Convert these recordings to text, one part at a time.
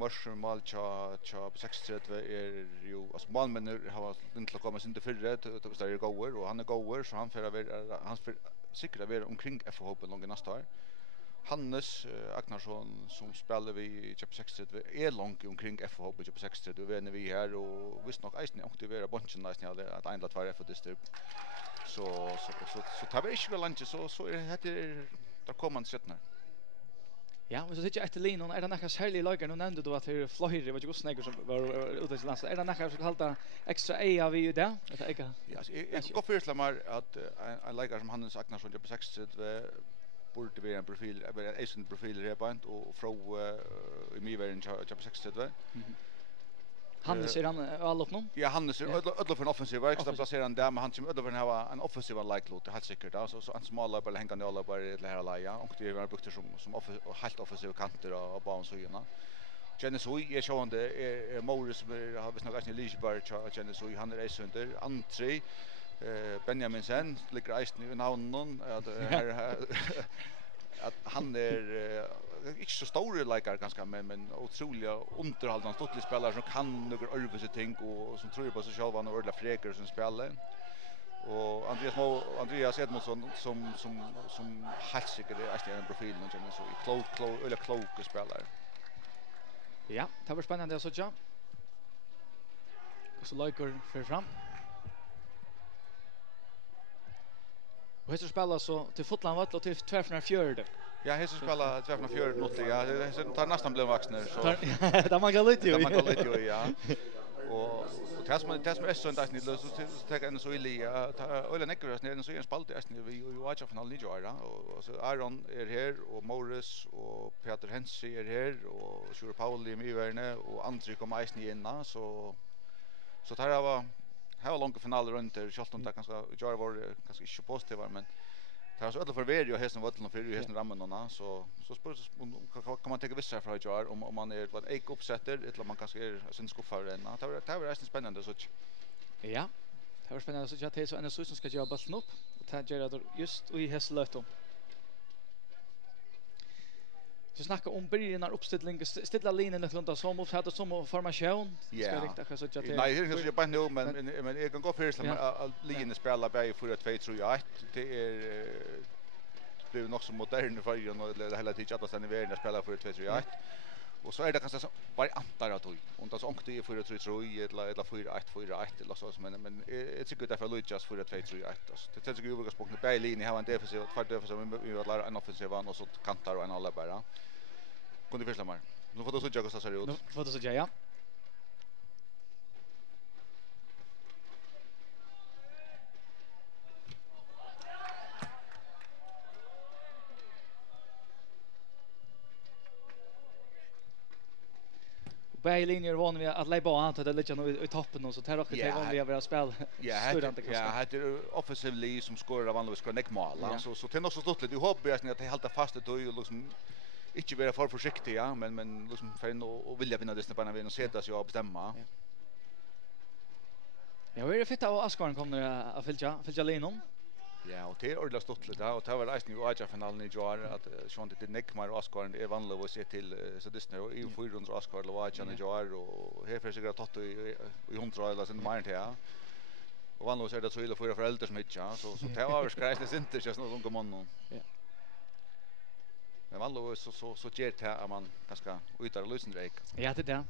Mörsson mål cha 36 ju alltså målmän har inte kommit in till förra så är goer och han är goer så han han för säkert vara omkring FH långt nästa år. Hannes Agnarsson som spelar vi i Chap 36 är långt omkring FH på Chap 36 då är vi här och visst nog Eisen aktivera bunchen nästan att ändra två FH disturb. Så tar vi inte lunch så är det där kommer sättnar. Ja, men så sitter jag efter linan. Är det några särskilt lagar? Nu nämnde du att det är flöjre. Det var ju snägger som var ute i landet. Är det några som ska hålla extra eja vid det? Ja, jag går föreslå mig att en lagar som Hannes Agnarsson på 60 borde vara en profil, en profil repant och från i mig var en på 60. Hannes är han all upp nu? Ja, Hannes är ödla för en offensiv verk så placerar han där men han som ödla för ha en offensiv like-lot helt säkert alltså så en smalare bara hängande alla bara det här laja och det är brukt som helt offensiv kanter och banan så gärna. Jennes Hui är sjående är Morris har vi snackat lite bara Jennes Hui han är sönder André Benjaminsen ligger Eisen i namnen att att han är inte så stor likar ganska men otroliga underhållande stottlig spelare som kan några örvelse ting och som tror på sig själva och ordla fräker som spelar. Och Andreas Edmundsson som helt säkert är en profil och känner så klok spelare. Ja, det var spännande att se. Och så likar för fram. Och här spelar så till Fotland vart och till 2-4. Ja, här spelar 2-4 något ja. Det tar nästan blir vuxna så. Det manglar lite ju. Det manglar lite ju ja. Och det som är så inte så ta en så illa eller Nicholas när så en spalt är vi ju watch av Nalni Joira och så Aaron är här och Morris och Peter Hensi är här och Sjur Paul i Miverne och André kommer Eisen in så tar var här långa finaler runt där Charlton där kanske Joira var kanske inte positiva men det är så ödla för värde och hästen var för ju hästen rammen så kan man ta vissa från Joira om man är vad ek uppsätter eller man kanske är sen skuffar den det var resten spännande så. Ja. Det var spännande så att det är så en som ska jobba upp och ta Gerard just i hästlötom. Så snacka om början uppställning ställa linjen runt som och hade som formation ska riktigt så att det. Nej, det är ju bara nu men jag kan gå för att linjen spelar bäj för 2-3-1 det är blir nog så modern för ju eller hela tiden att stanna värna spela för 2-3-1 och så är det kanske bara antar att och då så ångte ju för 3-3 eller 4-1 eller så men det tycker därför Lucas för 2-3-1 det tänker ju övergångspunkt med bäj linjen har en defensiv för defensiv vi vill lära en offensiv och så kantar och en alla bara kunde försla mer. Nu får du så jag så ser ut. Nu får du så ja. Bäj linjer van vi att lägga an till det lite nu i toppen och så tar också till van vi har spel. Ja, det är offensively som skorar vanligtvis ska neckmåla så det är nog så stort lite. Jag hoppas att det håller fast det och liksom inte vara för försiktig ja men liksom för in och vilja vinna det på och sätta sig och bestämma. Ja, är det fitt av Askarn kommer att fylla linan. Ja, och det är ordentligt stort lite och det var resten ju Aja finalen i Joar att Sean det Neckmar Askarn är vanligt att se till så det snör i 400 Askarn och Aja i Joar och här för sig att ta i 100 eller sen mer till och vanligt är det så illa för föräldrar som inte så det var skräsligt inte just någon gång man. Men vanligt så ger det att man ganska utar lösenväg. Ja, det där.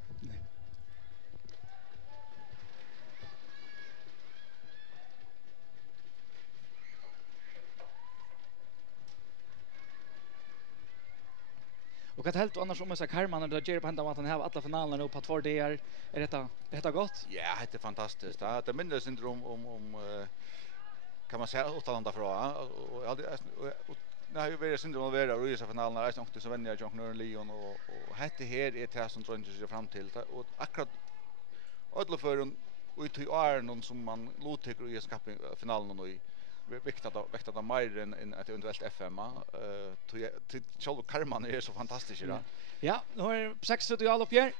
Och att helt annars om jag säger Karman och ger på hända att han har alla finalerna nu på 2 dagar är detta gott? Ja, det är fantastiskt. Det är mindre syndrom om kan man säga utalanda från och när vi är syndrom av vara Ruisa finalerna är också så vänner jag John Leon och det här är det som tror sig fram till och akkurat alla för en ut i någon som man låter i finalen och i viktigt att mer än ett eventuellt FM till Charles Karman är så fantastiskt idag. Ja, nu har 60 all upp här.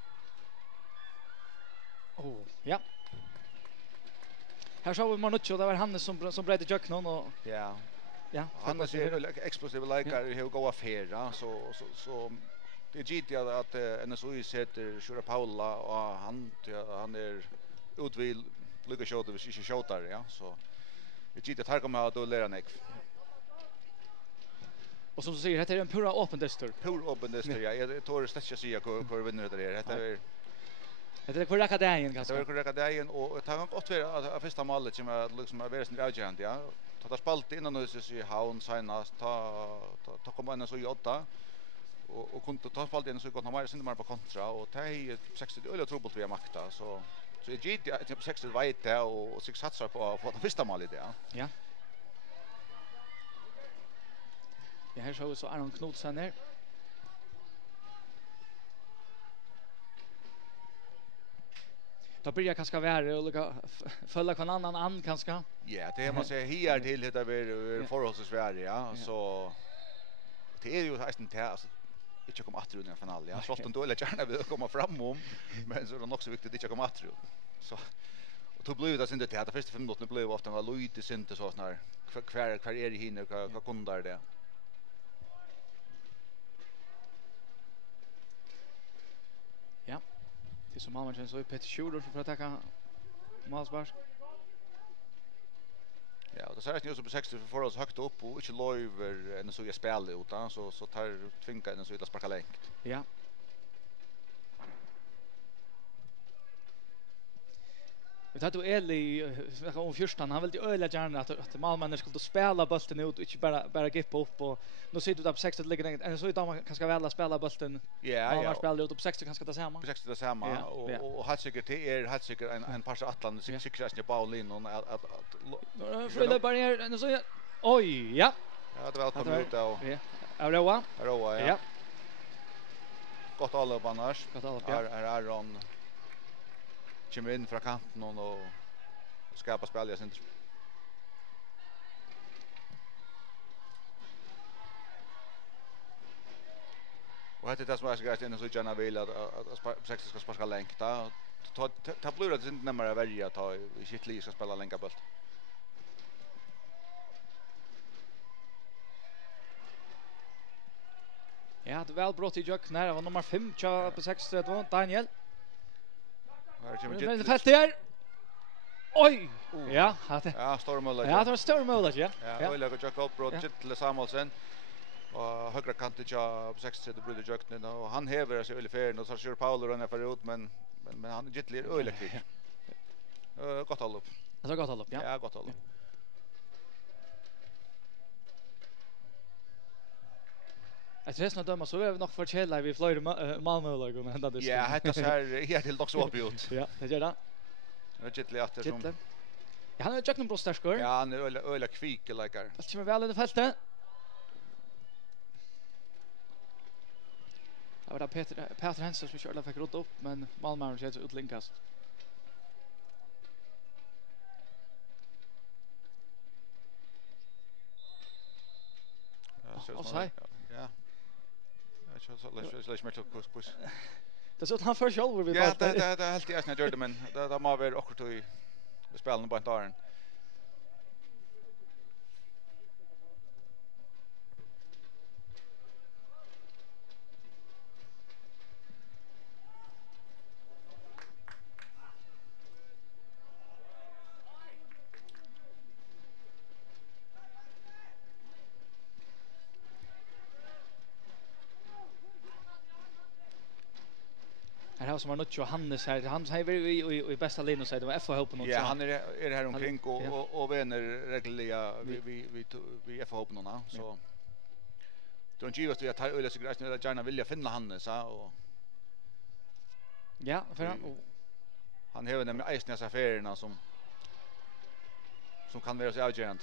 Ja. Här så vi Manuccio det var han som bredde jöknon och ja han är explosiv likar he go affär så det är gitt att NSOI sätter Shura Paula och han är utvill lika shot det vi shotar ja så det gitt att här kommer att lära nek. Och som du säger, det är en pura open tester. Pur open tester ja. Jag tror det ska säga hur vinner det där. Det är korrekt dagen kanske. Det är korrekt dagen och det har gått vara att första målet som är liksom vara sin avgörande ja. Ta spalt innan det så i Havn senast ta komma in så i 8 och kunde ta spalt in så gott när man synd man på kontra och ta i 60 eller trubbelt via makta så är gitt att 60 vet det och 6 satsar på det första målet ja. Ja. Ja, här så Aron Knudsen här. Då börjar kanske vara och följa någon annan kanske. Ja, det man säger här till det är förhållsvärde ja, så det är ju nästan det alltså inte komma åter under final ja. Slått då eller gärna vill komma fram om, men så är det också viktigt att inte komma åter. Så och då blev det inte det att första 5 minuterna blev ofta var lite sent så snar kvar är det hinner vad kunde det. Ja. Det är som man känns så Peter Schurder för att attacka Malsbars. Ja, och det ser ut som på 60 för oss högt upp och inte löver en så jag spelar utan så tar tvingar den så att sparka längt. Ja. Vi tar då Eli om fyrstan han vill ju öla gärna att Malmö skulle spela bollen ut och inte bara gippa upp och nu ser du där på 60 ligger det en så idag man kanske väl spela bollen. Ja. Man spelar ut på 60 kanske det samma. På 60 det samma och helt säkert det är helt säkert en par Atlant säkert i Paulin och att Fröle bara en så oj ja. Ja, det var på ut då. Ja. Aroa ja. Gott alla upp annars. Gott alla ja. Är Aron kommer in från kanten och skapar spel jag syns. Och det är som jag ska in så gärna vill att 60 ska sparka länk ta blir det inte närmare välja att ta i sitt liv ska spela länka boll. Ja, det väl brott i Jack när var nummer 5 på 60 då Daniel. Men det fält där. Oj. Ja, hade. Ja, stormålet. Ja, det var stormålet, ja. Ja, Ola och Jakob brott till Samuelsen. Och högra kanten på 60 det bröder Jacknen och han häver sig väldigt färd och så kör Paul runnar för ut men han är jättligt öle kvick. Gott håll upp. Det var gott håll upp, ja. Ja, gott håll upp. Att resten av döma så är vi nog för källa vi flyr Malmö och ända det. Ja, det så här helt till också upp ut. Ja, det gör det. Det är jättligt att det som. Ja, han har Jacknen brostarskor. Ja, han är öle kvick likar. Det kommer väl i det fältet. Det var där Peter Hansen som körde fick rott upp men Malmö har sett ut linkast. Ja. Ja. Jag tror så läs mig till push. Det så han för själv vi Ja, det är helt jäsna gjorde men det må vara också i spelen på en Här som var något Johannes här. Han säger i bästa linjen så det var FH hoppen och ja, han är här omkring och vänner regelliga vi FH hoppen och så. Don't you just att ta öle så grejs när gärna vilja finna han så och ja, för han har nämligen Eisnäs affärerna som kan vara så avgörande.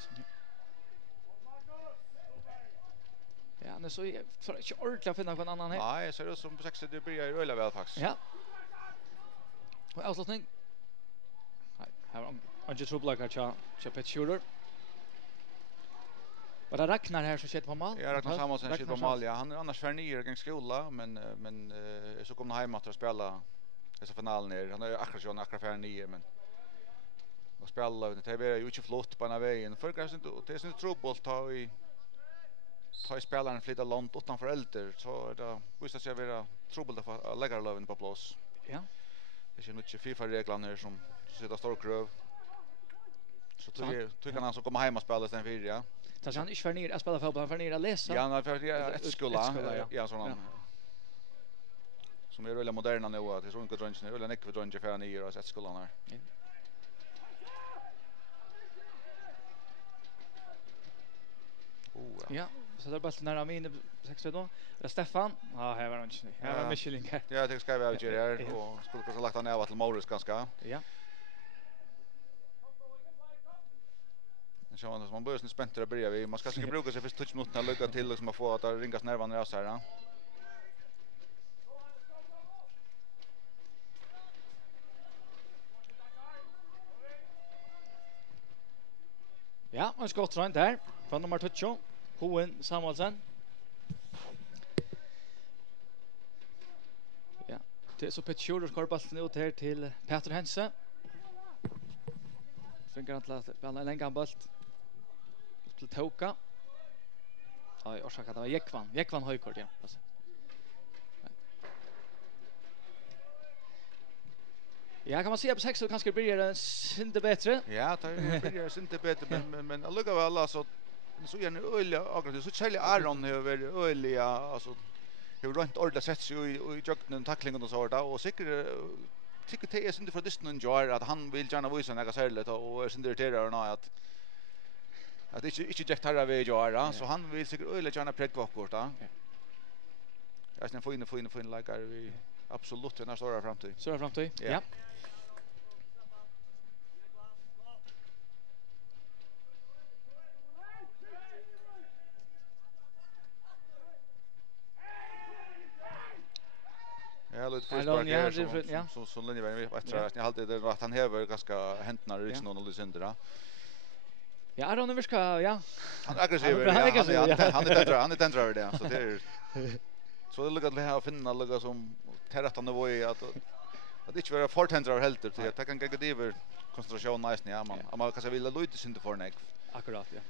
Ja, det så för inte ordentligt finna någon annan här. Nej, så är det som på 60 det blir öle väl faktiskt. Ja. Och avslutning. Nej, här har han just trubblar cha Pet Shooter. Vad det räknar här så på mål. Ja, räknar samma sen shit på mål. Ja, han är annars för nyer gång skola men så kommer han hem att spela dessa finalen ner. Han är akkurat för nyer men och spela det är ju inte flott på den vägen. För kanske inte det är så trubbel ta i ta spelaren flytta långt utanför äldre så det visar sig vara trubbel att lägga löven på plats. Ja. Det är ju inte FIFA-reglerna här som sätter stor krav. Så tror kan han så komma hem och spela sen för ja. Så han inte för ner att spela fotboll, han för ner att läsa. Ja, han för ett skola. Ja, sån Ja. som är väldigt moderna nu att det är så mycket drönchen, eller näck för drönchen för ner och sätt skolan här. Ja. Ja, så där bara nära min 60 då. Det Stefan. Ja, här var han inte. Här var Michelin här. Ja, det ska vi avgöra här och skulle kanske lagt han av till Maurits ganska. Ja. Så man börjar sen spänt att börja vi. Man ska säkert bruka sig för 20 minuter lycka till liksom att få att ringas nervarna ras här. Ja, man skott runt där. Från nummer 20. Hoen Samuelsen. Ja, det är så Peter Schulder skor bollen ut här till Peter Hense. Finger han till att spela en lång boll till Toka. Oj, orsaka det var Jekvan höjkort, ja. Alltså. Ja, kan man se på 6 så kanske blir det inte bättre. Ja, det blir inte bättre men lugga väl alltså så är det öliga akkurat så Charlie Aaron över öliga alltså hur runt ordla sett sig i joggen tacklingen och så där och säkert tycker det är inte för distan jar att han vill gärna visa några särskilt och är irriterad och att det inte direkt här vi gör så han vill säkert öliga gärna prägga akkurat då. Jag ska få in like vi absolut när stora framtid. Stora framtid. Ja. Ja, lite frispark här så linje vi vet att jag hade det att han häver ganska händerna i någon och synder då. Ja, Aron Verska, ja. Han är aggressiv. Han är tändra över det så det är så det lukar till att finna lukar som terrat han var i att inte vara för tändra helt så det kan gå över koncentration nice ja man kanske vill lite synd för näck. Akkurat, ja.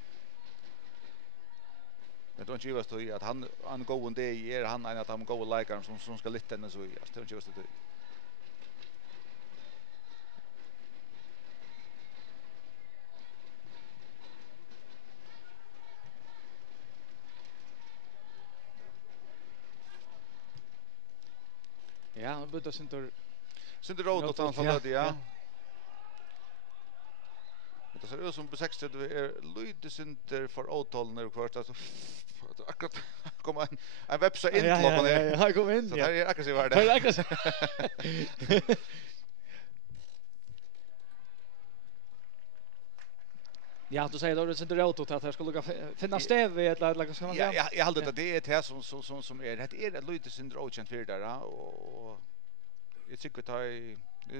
Men då inte just att han går det är han en att han går likar som ska lite ända så ja det inte just det. Ja, han borde synter råd att han det ja. Det ser ut som på 60 är lite synter för åtal när kvart alltså akkurat komma en webbsida in på det. Ja, kom in. Så det är aggressivt var det. Det är aggressivt. Ja, du säger då det synter åt att jag skulle finna stäv i ett lag ska man säga. Ja, jag håller det är det som är det är lite synter okänt för där och jag tycker att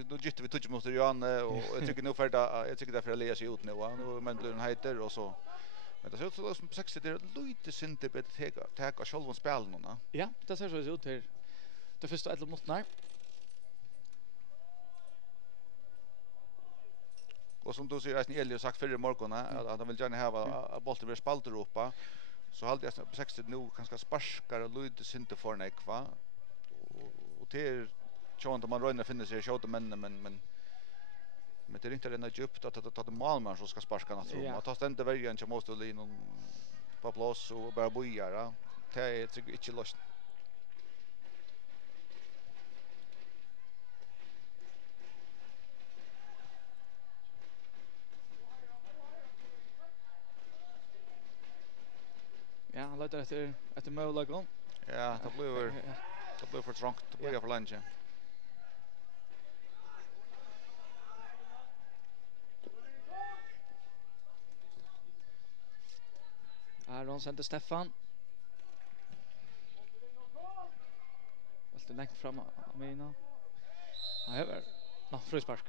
då gick vi touch mot Jan och jag tycker nu för det jag tycker därför att läsa ut nu men blir den heter och så men det ser ut som 60 det är lite synte bättre ta själva spelen nu. Ja, det ser så ut här. Det första 11 minuter. Och som du säger att Elias sagt förra morgonen att han vill gärna ha bollen vid spalteuropa så hade jag på 60 nu kanske sparskar och lite synte för nekva och det Sean de man rör finner sig shota men det är inte rena djupt att ta det målman som ska sparka natt och ta ständigt vägen som måste li någon på plats och bara boja det är tycker inte löst. Ja, han letar efter målläggaren. Ja, det blir för trångt. Det blir för länge. Aron sender Stefan. Valt längt fram Amina. Ja, över. Nå, frispark.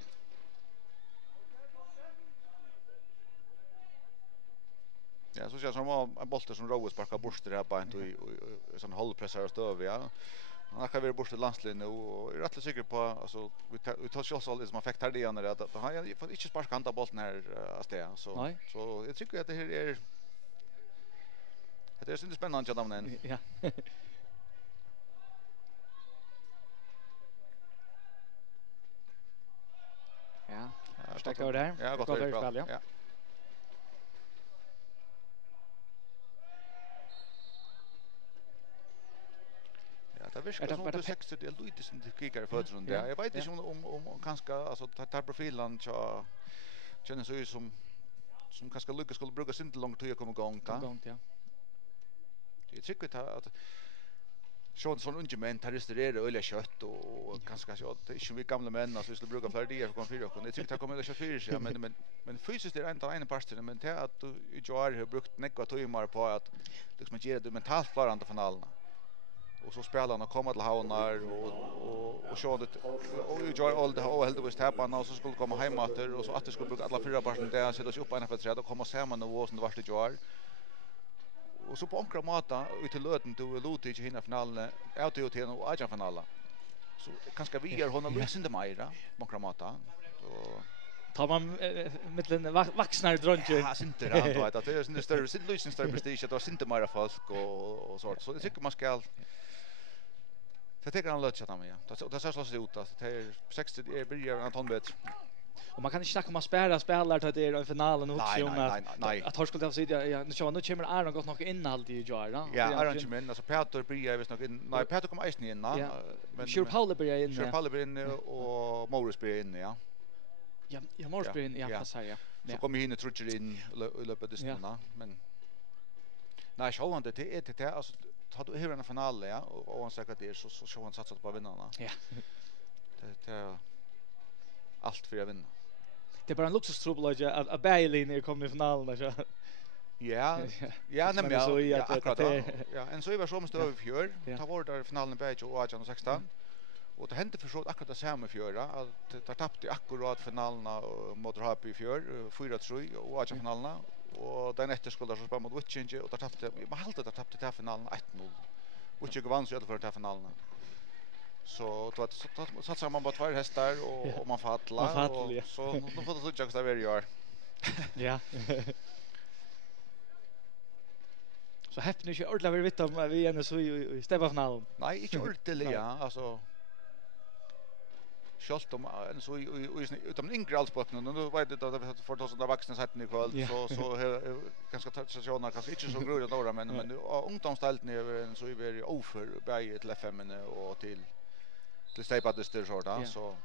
Ja, så ser som en boll som Rowe sparkar bort det här på en och sån hållpressar och stöv ja. Han har varit bort till landslinjen och är rätt säker på alltså vi tar ju så som effekt här det när att han får inte sparka handa bollen här så jag tycker att det här är Det är inte spännande att dammen. Ja. Ja. Förstärkt av där. Ja, gott väldigt bra. Ja. Det viskar som det 60 det är lite som det kickar för sån där. Jag vet inte om kanske alltså tar profilen så känner så som kanske Lucas skulle bruka sin till långt tid att komma igång. Ja. Det tycker jag att sån ungement har restaurerat öliga kött och kanske så det är inte vi gamla män så vi skulle bruka fler dagar för kon fyra och det tycker jag kommer att köra fyra sig men fysiskt är det inte en parten men det att du har brukt några timmar på att liksom ge det mentalt klarande finalerna. Och så spelarna kommer till havnar och så det och gör all det och helt visst tappa och så skulle komma hem åter och så att det skulle bruka alla fyra parten där så det upp en för träd och komma samman och som det vart det gör. Och så på ankra mata ut till löten till Lutic hinna finalen ut till och Aja finalen. Så kanske vi är hon lösen det mera på ankra mata. Och tar man mellan vuxna drönje. Ja, inte det då att det är inte större lösen större prestige att det var inte mera folk och sånt. Så det tycker man ska det tycker han lösa dem ja. Det ser så ut att det är 60 är börjar Anton bet. Och man kan inte snacka om att spela till det är finalen också om nej. att har skulle jag säga ja nu kommer Aron gott nog innehåll i Joar då. Ja, arrangement alltså Peter börjar visst nog in. Nej, Peter kommer inte in men Sure Paul börjar in. Sure Paul börjar in och Morris börjar in ja. Ja, Morris börjar in ja, passar ja. Så kommer hinner trutcher in löpet det men nej, så han det alltså har du hur en final ja och han säger att det så han satsat på vinnarna. Ja. Det är allt för att vinna. Det är bara en luxustrubbel att Bailey kommer i finalen så. Ja, nämligen så i att ja, en så var som stod i fjör. Ta var där finalen Bailey och 1816. Och det hände för så akkurat det samma fjöra att det tappade akkurat finalerna mot Happy fjör 4-3 och 18 finalerna och den efter skulle så spela mot Witchinge och det tappade man hade det tappade till finalen 1-0. Witchinge vann så i alla fall till finalerna. Så då satsar man på två hästar och man fattlar och så nu får det så jag varje år. Ja. Så häppne ju ordla vi vet om vi är så i stävfinalen. Nej, inte ordentligt ja, alltså Schalt om en så utan yngre allspotten och nu vet det att för de som är vuxna sätten i kväll så ganska traditioner kanske inte så gröna då men ungdomsstälten är en så är vi offer bäge till FM och till Stapadister så där så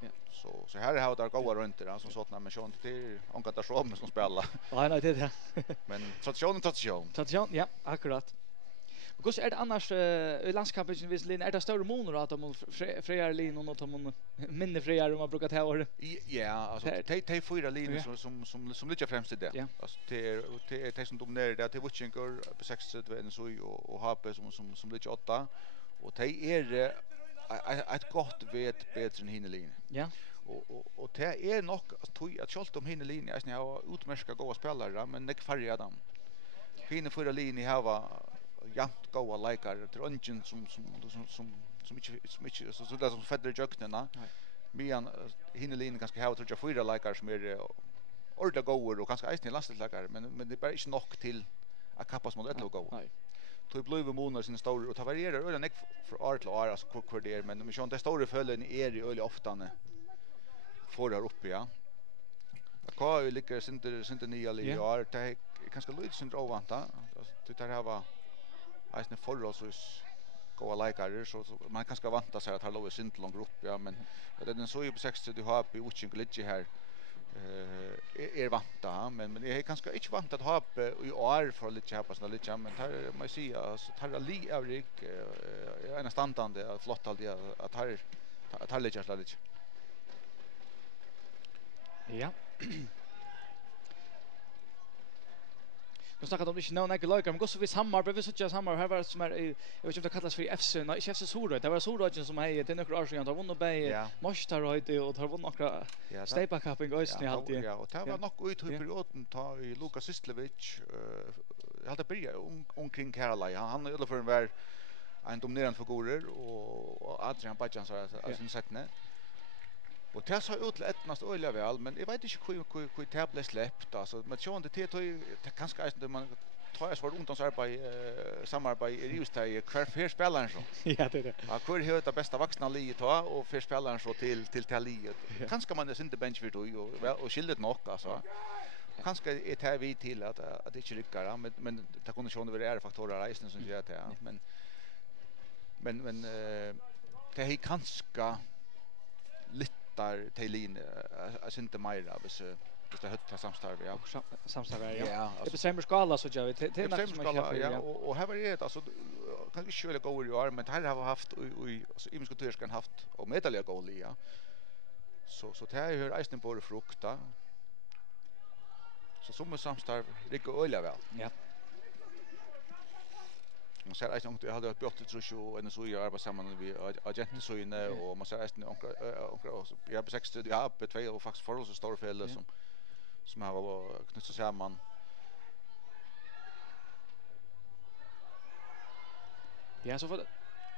här har det gått runt där som sådana men sånt till onkatar som spelar. Nej det. Men tradition. Ja, akkurat. Och så är det annars i landskampen visserligen är det större monor att de Frejar linjen och de minne Frejar man brukar ta år. Ja, alltså te fyra linjer som ligger främst i det. Alltså det som dominerar det till Witchinger på 60 så och HP som ligger 8 och det är ett gott vet bättre än hinnelinjen. Ja. Och det är nog att skolt om hinnelinjen är har utmärkta goda spelare men det färger dem. Hinne fyra linjer har jämt goda likar till ungen som inte så det som fäder jöknarna. Men hinnelinjen kanske har tror jag fyra likar som är ordla goda och kanske inte lastlikar men det är bara inte nog till att kappas mot ett logo. Nej. Tog blöve månader sin stora och ta varierar ölen ek för år till år alltså kvar där men men det stora föllen är ju öle ofta för där uppe ja. Vad ligger inte nya i år det är kanske lite synd ovanta alltså det där var alltså förrås goda likare så man kanske vanta sig att ha lov synd lång grupp ja men den så ju på 60 du har på Uchi lite här vanta men jag kanske inte vant att ha i år för lite här på lite men här man säger alltså tar li avrik en standande flott allt att här lite. Ja. Nu snackar de inte någon likar men går så vi samarbete vi så samarbete här var som är jag vet inte om det kallas för FC nej inte FC Sorøy det var Sorøy som är det några år sedan har vunnit bäge Morstarøy och har vunnit några Stapa Cup i Östern alltid. Ja och det var nog ut i perioden ta i Lukas Istlevic hade börjat omkring Karolaj han eller för en var en dominerande figur och Adrian Bajan så alltså sättne. Och det sa ut lättast öliga väl men jag vet inte hur det blir släppt alltså men så det kanske är man tar jag svårt ungdomsarbete samarbete i just här kvar för spelaren så. Ja, det är det. Ja, kvar hör det bästa vuxna liget ta och för spelaren så till liget. Kanske man är inte bench för då och skildet nog alltså. Kanske är det vi till att det inte rycker men det kunde ju vara är faktorer resten som gör det men det är kanske littar till in inte mer av så det hötta samstarv ja ja det bestämmer skala så jag vet det är något som jag ja och här var det alltså kan vi köra gå i år men här har vi haft alltså i muskulaturskan haft och medalja goal ja så det här hör isen på frukta så som samstarv rycker öliga väl ja. Man ser att jag hade ett brott tror jag en så gör arbeta samman vi agenter så inne och man ser att onkel jag har 6 jag har på 2 och faktiskt för så stora fel som har knutit samman. Ja så för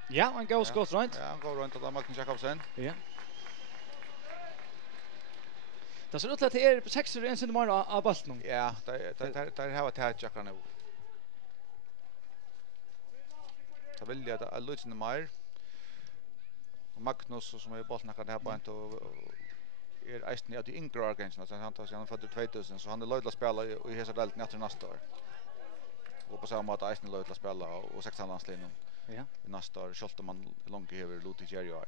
ja en goal skott right. Ja, går runt att Magnus Jakobsen. Ja. Det ser ut att det är 6 en centimeter av bollen. Ja, där har det här jackarna nu. Jag vill ju att Lucien Meyer Magnus som är bollen kan här på inte är eisen att yngre organisationen så han tar sig han för 2000 så han är löjligt att spela i hela delen efter nästa år. Och på samma sätt eisen löjligt att spela och 16 landslinjen. Ja. Nästa år skall man långt över Luthi Jerry år.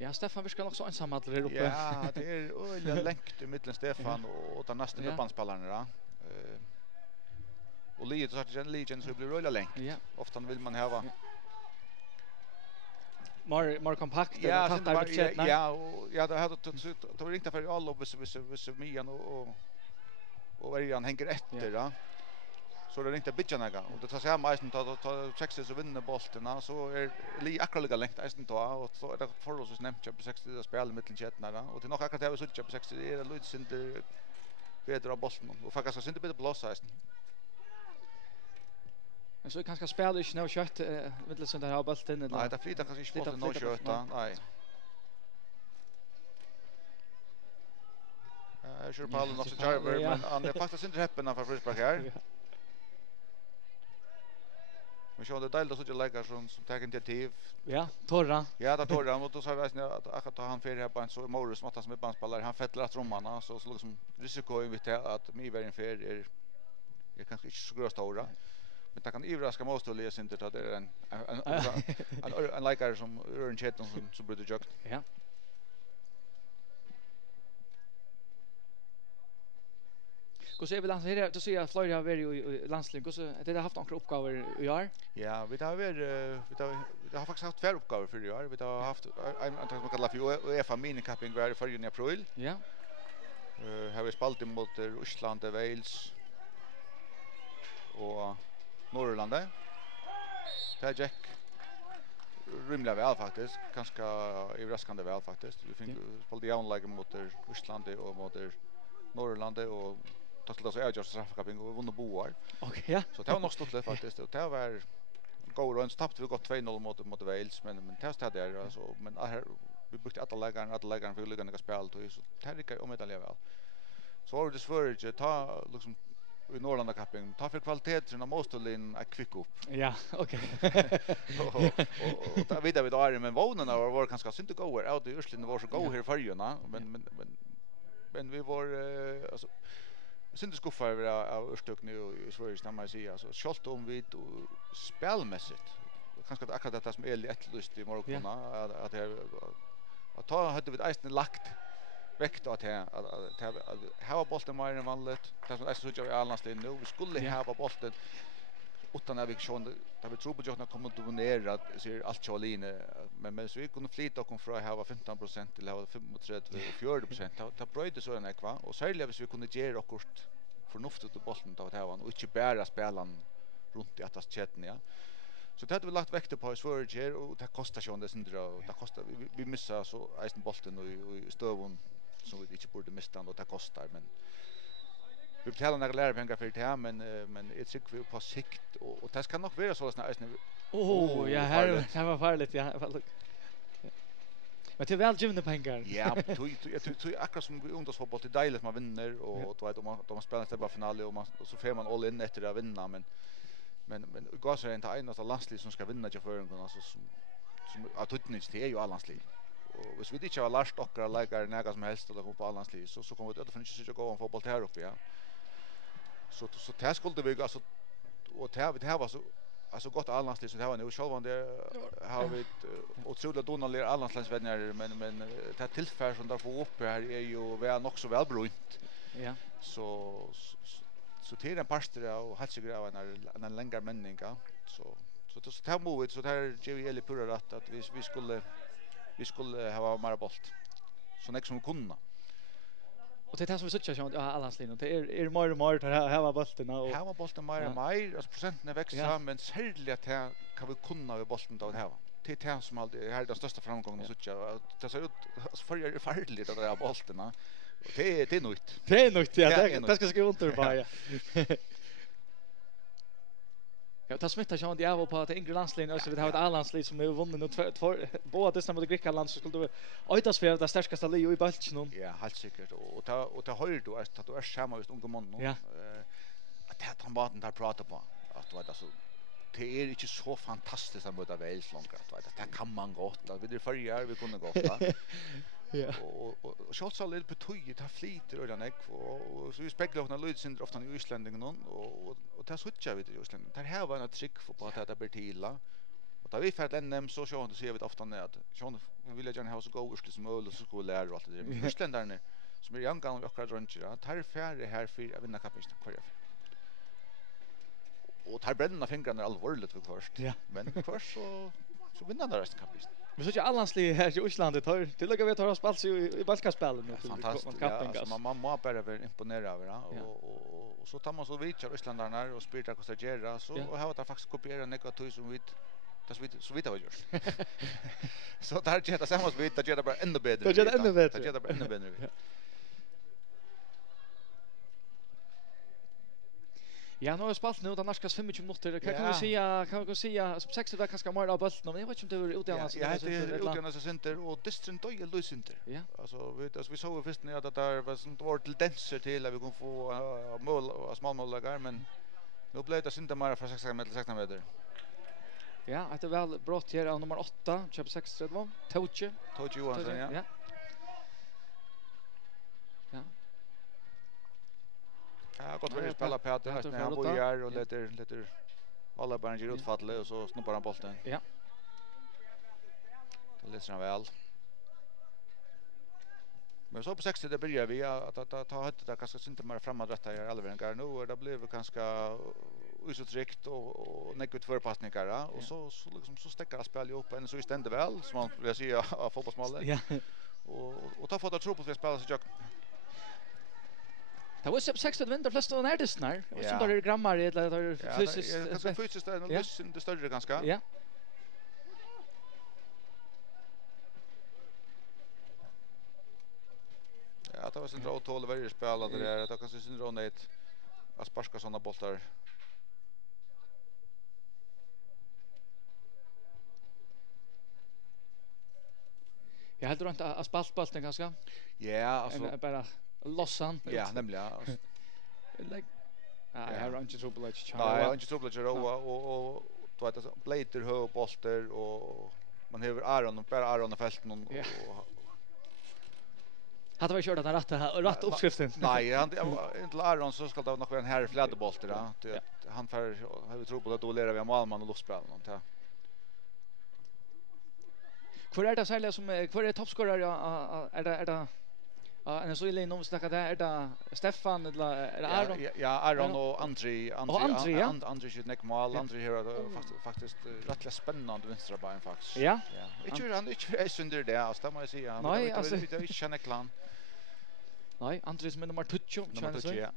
Ja, Stefan vi ska också ensam att där uppe. Ja, det är öliga längt i mitten Stefan och den nästa uppbandspelarna då. Och Liet så att Legion så blir rulla längt. Ja. Ofta vill man ha Mer kompakt ja, ja, det hade det var riktigt för alla vis Mian och Örjan hänger efter då. Så det inte bitcha några och det tar sig mest ta 60 så vinner bollarna så är li akkurat längt isen då och så är det för oss nämnt på 60 det spel mitten chatna då och det nog akkurat det så på 60 är det lite synd bättre av bollen och faktiskt så inte bättre blås isen. Men så kanske spelar inte något kött mittels där har bollen eller. Nej, det flyter kanske inte något kött nej. Jag kör på alla så Jarver men han är faktiskt inte häppen för frispark här. Men så det delt så det lägger som tar initiativ. Ja, Torra. Ja, det Torra och då så att han för här på en så Morris som att som bandspelare han fettlar att romarna så liksom risiko i vet att mig vara en för är kanske inte så gröst stora. Men det kan överraska måste läsa inte att det är en läkare som är en chatten som borde jag. Ja. Hur ser vi landsliga då ser jag Florida har varit i landsliga så det har haft några uppgifter i år. Ja, vi har faktiskt haft fler uppgifter för i år. Vi har haft en som kallas för UEFA mini cupping var i april. Ja. Har vi spelat mot Ryssland, Wales och Norrland. Det är Jack rymliga väl faktiskt, ganska överraskande väl faktiskt. Vi fick spelade jämnläge mot Ryssland och mot Norrland och tackla så Edge straffkapping och vunnit boar. Okej, ja. Så det var nog stort faktiskt. Och det var go runs tappade vi gott 2-0 mot Wales men test hade där alltså men här vi brukade alla lägaren för lycka spel så det gick om medalj väl. Så var det svårt ta liksom i Norrlanda capping ta för kvalitet så måste in a quick up. Ja, okej. Och där vid där men vånarna var ganska synd att gå out i Ursland var så gå här förjorna men vi var alltså synd att skuffa över av Örstöck nu i Sverige stämmer jag säga så skalt om vi spelmässigt kanske att akkurat det som är lite lust i morgon att ta hade vi isen lagt väckt att ha bollen mer än vanligt det som är så jag allans det nu vi skulle ha bollen utan att vi sjön där vi tror på att kommer dominera ser allt Charline men så vi kunde flyta och från ha 15% till ha 35 och 40% ta bröjde så en ekva och särskilt hvis vi kunde ge rockort förnuftigt på bollen då att ha och inte bara spela runt i att chatten ja. Så det hade vi lagt väkt på Sverige och det kostar ju det syndra och det kostar vi missar så isen bollen och i stövon som vi inte borde mista och det kostar men vi betalar några lärpengar för det här men det tycker vi på sikt och det kan nog vara så att isen ja här var farligt ja. Men det är väl givna pengar. Ja, du akkurat som vi ungdomsfotboll till dejligt man vinner och du vet om man spelar en final och så får man all in efter att vinna men går så inte en av landslag som ska vinna till förrän alltså som att tutnits det är ju landslag. Och hvis vi inte har lärt oss lägga något som helst eller på landslag så kommer det att finnas inte gå en fotboll här uppe ja. Så det skulle vi alltså och det här var så alltså gott landslag så det var nu självande har vi otroligt dåliga landslagsvänner men det här tillfälle som där får upp här är ju väl nog så välbrunt. Ja. Så till en pastor och helt säkert av en längre mening så det här movet så där ger vi eller pura rätt att vi skulle ha mer bolt. Så nästa som kunna. Och det är som vi söker så Allandslinjen. Det är mer och mer att ha bollen och ha bollen mer och mer, alltså procenten växer men särskilt att här kan vi kunna med bollen då här. Det är det som alltid är den största framgången söker. Det ser ut för färdigt att ha bollen. Och det är nytt. Det är nytt ja, det ska skriva under bara. Ja, det smittar ju inte av på att yngre landslagen så vi har ett A-landslag som har vunnit nu båda dessa mot Grekland så skulle det ötas för det starkaste laget i Baltikum. Ja, helt säkert och det hör du att du är samma just unga män nu. Att det han maten där pratar på att vad alltså det är inte så fantastiskt att möta Wales långt att det kan man gott att vi det förra vi kunde gott va. Ja. Och så så lite på tøy ta flyter och den och så vi speklar också lite syndrom ofta i Island och det så tjänar vi i Island. Det här var en trick för på att det blir till. Och då vi för att NM så så ser vi ofta ned. Så vill jag gärna ha så gå ursligt som möjligt så skulle lära allt det där. Isländarna som är young och akkurat runt det. Tar färre här för att vinna kapisten kvar. Och tar bränna fingrarna allvarligt för först. Men först så vinner det resten kapisten. Men så är Allandslig här i Island tar till och vi tar oss spels i Balkanspelen nu till fantastiskt. Man må bara vara imponerad över och så tar man så vidare Islandarna och spelar Costa Rica så och har det faktiskt kopierat negativt som vi så vitt har gjort. Så där ger det samma vitt det ger bara ännu bättre. Det ger bara ännu bättre. Ja, nu har spalt nu, da narskas 25 minutter. Kan vi säga, som 6 det kanske mer av bollen, men jag vet inte om det är utdelnas. Ja, det är utdelnas center och distrin då är Lucenter. Ja. Alltså vi såg först när att det var sånt var till danser till att vi kunde få mål och småmålläggar, men nu blev det inte mer från 16 meter. Ja, det är väl brott här av nummer 8, köp 6 det var. Toche Johansson, ja. Ja, gott för att spela på att när han börjar och letter alla bara ger utfall och så snuppar han bollen. Ja. Det läser han väl. Men så på 60 det börjar vi att ta hött det kanske inte mer framåt rätta här allvarliga nu det blev ganska uttryckt och nekut förpassningar och så liksom så stäcker spel upp en så istället väl som man vill säga av fotbollsmålet. Ja. Och ta fått att tro på att spela så jag. Det var 6 vinter flest av närdisnar. Och så där grammar eller där fysiskt. Ja, ganska fysiskt där det större ganska. Ja. Ja, det var sin råd tål varje spel det där. Det kanske sin råd ett att sparka såna bollar. Jag hade inte att spaltbollen ganska. Ja, alltså bara lossan. Ja, nämligen. Like jag har inte trouble att köra. Nej, jag har inte trouble att köra och du vet alltså blader hö bollar och man har Aron och fälten och hade vi kört den rätt uppskriften. Nej, han inte Aron så ska det nog vara en här fläderbollar då. Han har vi trouble att då lära vi målman och luftspel och så. Kvar är det sälja som kvar är toppscorare är det en så illa inom snacka där det Stefan eller är det Aron? Ja, Aron och André skjuter näck mål. André här faktiskt rätt spännande vänstra ben faktiskt. Ja. Inte är synder det alltså det måste jag säga. Nej, alltså det är inte klan. Nej, André som nummer 20 ja.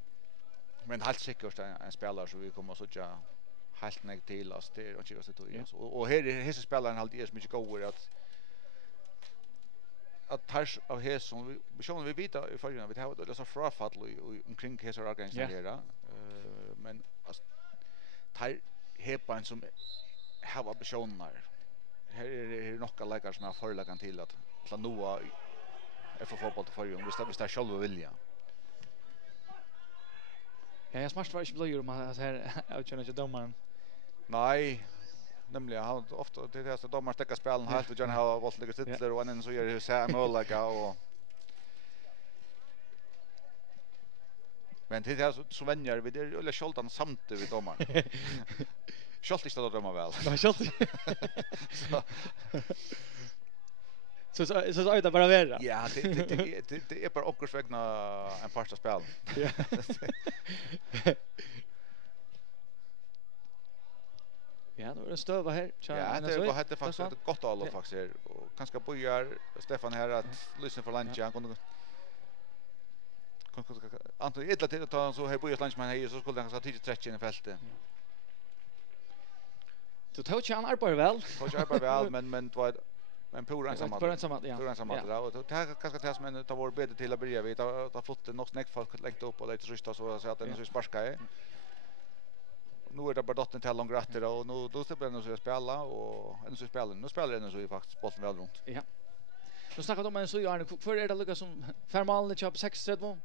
Men helt säkert en spelare så vi kommer så ja helt näck till oss det och inte så alltså. Och här spelaren halt är så mycket godare att tars av här som vi vet i förrän vi har det så frafall och omkring hela organisationen men alltså tar hepan som har ambitioner här är några läkare som har förlagan till att nå FF fotboll till förjun. Visst det själva vilja. Ja, jag smart var inte blöjor om att här utkänner inte domaren. Nej, nämligen han ofta det är så domaren stäcka spelen helt och gärna ha våldliga titlar och en så gör det så här möjliga och men det är så vänjer vi det eller skjoltan samt vid domaren. Skjolt inte att döma väl. Nej, skjolt. Så är det bara värre. Ja, det är bara okkurs vägna en första spel. Ja. Ja, då är det stöva här. Ja, det hade faktiskt ett gott alla faktiskt här och kanske bojar Stefan här att lyssna för lunch han kunde Anton illa till att ta så här bojas lunch men här så skulle han kanske 10-30 in i fältet. Så tog han arbetar väl. Tog arbetar väl men det var men pur ensamma. Pur ensamma, ja. Pur ensamma där och det här kanske tas men det var bättre till att börja vi ta fått nog snäck folk lägga upp och lite rysta så att det är så sparska. Nu är det bara dottern till långt rätt och nu då ska det så spela och en så spelar. Nu spelar den så ju faktiskt bollen väl runt. Ja. Nu snackar de om en så Arne för är det lucka som Fermalen köp 6-3.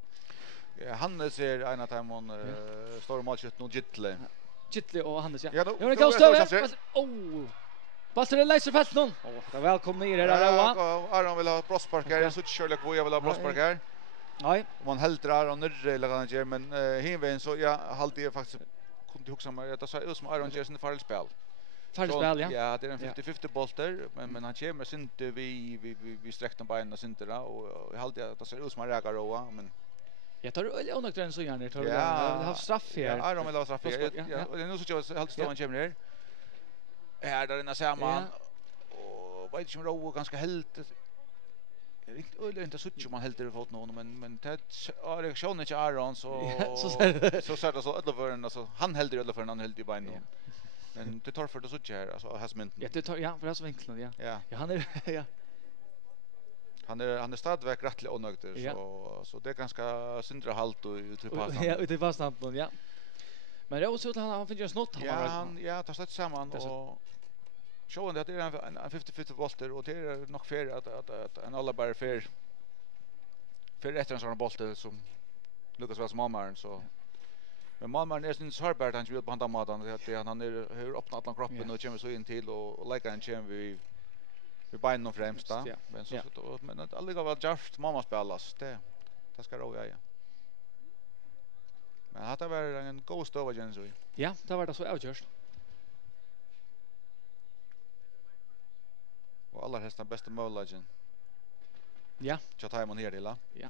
Ja, Hannes är en av dem står målskytt nu Gittle. Gittle och Hannes ja. Ja, nu går stöver. Pastor läser fast någon. Då välkomna ner här då. Aron vill ha brospark här. Så Sherlock vill ha brospark här. Nej. Man heltrar och nyrre eller kan ge men hinvägen så jag halde jag faktiskt kunde huxa mig att det så ut som Aron ger sin farspel. Farspel ja. Ja, det är en 50-50 bolter men han kommer inte vi sträckte benen synterna och jag halde att det ser ut som han räkar roa men jag tar väl nog den så gärna tar det. Har straff här. Ja, Aron vill ha straff här. Ja, och nu så jag halde stå han kommer här. Är där inne samman och vet inte om Roa ganska helt inte så mycket man helt det fått någon men det reaktionen till Aron så så det så alla för en alltså han helt det alla för en annan helt i beinen. Men det tar för det så här alltså Hasmint. Ja, det tar ja för det så vinklarna ja. Ja, han är ja. Han är stadverk rättligt onödig så det är ganska syndra halt och ute på Ja, ute på stan ja. Men det är också att han finns ju snott han ja tar slett samman och showen det är en 50-50 bolter och det är nog fair att en alla bara fair efter en sån boll som Lucas väl som Malmaren så men Malmaren är sin Harbert han vill på handa maten att han är hur öppnat kroppen och kommer så in till och lägger en chim vi benen främst då men så men att alla var just mamma spelas det ska ro ja. Men det var en god stova igen så. Ja, det var det så avgörst. Och alla hästar bästa mållägen. Ja. Jag tar man här hela. Ja.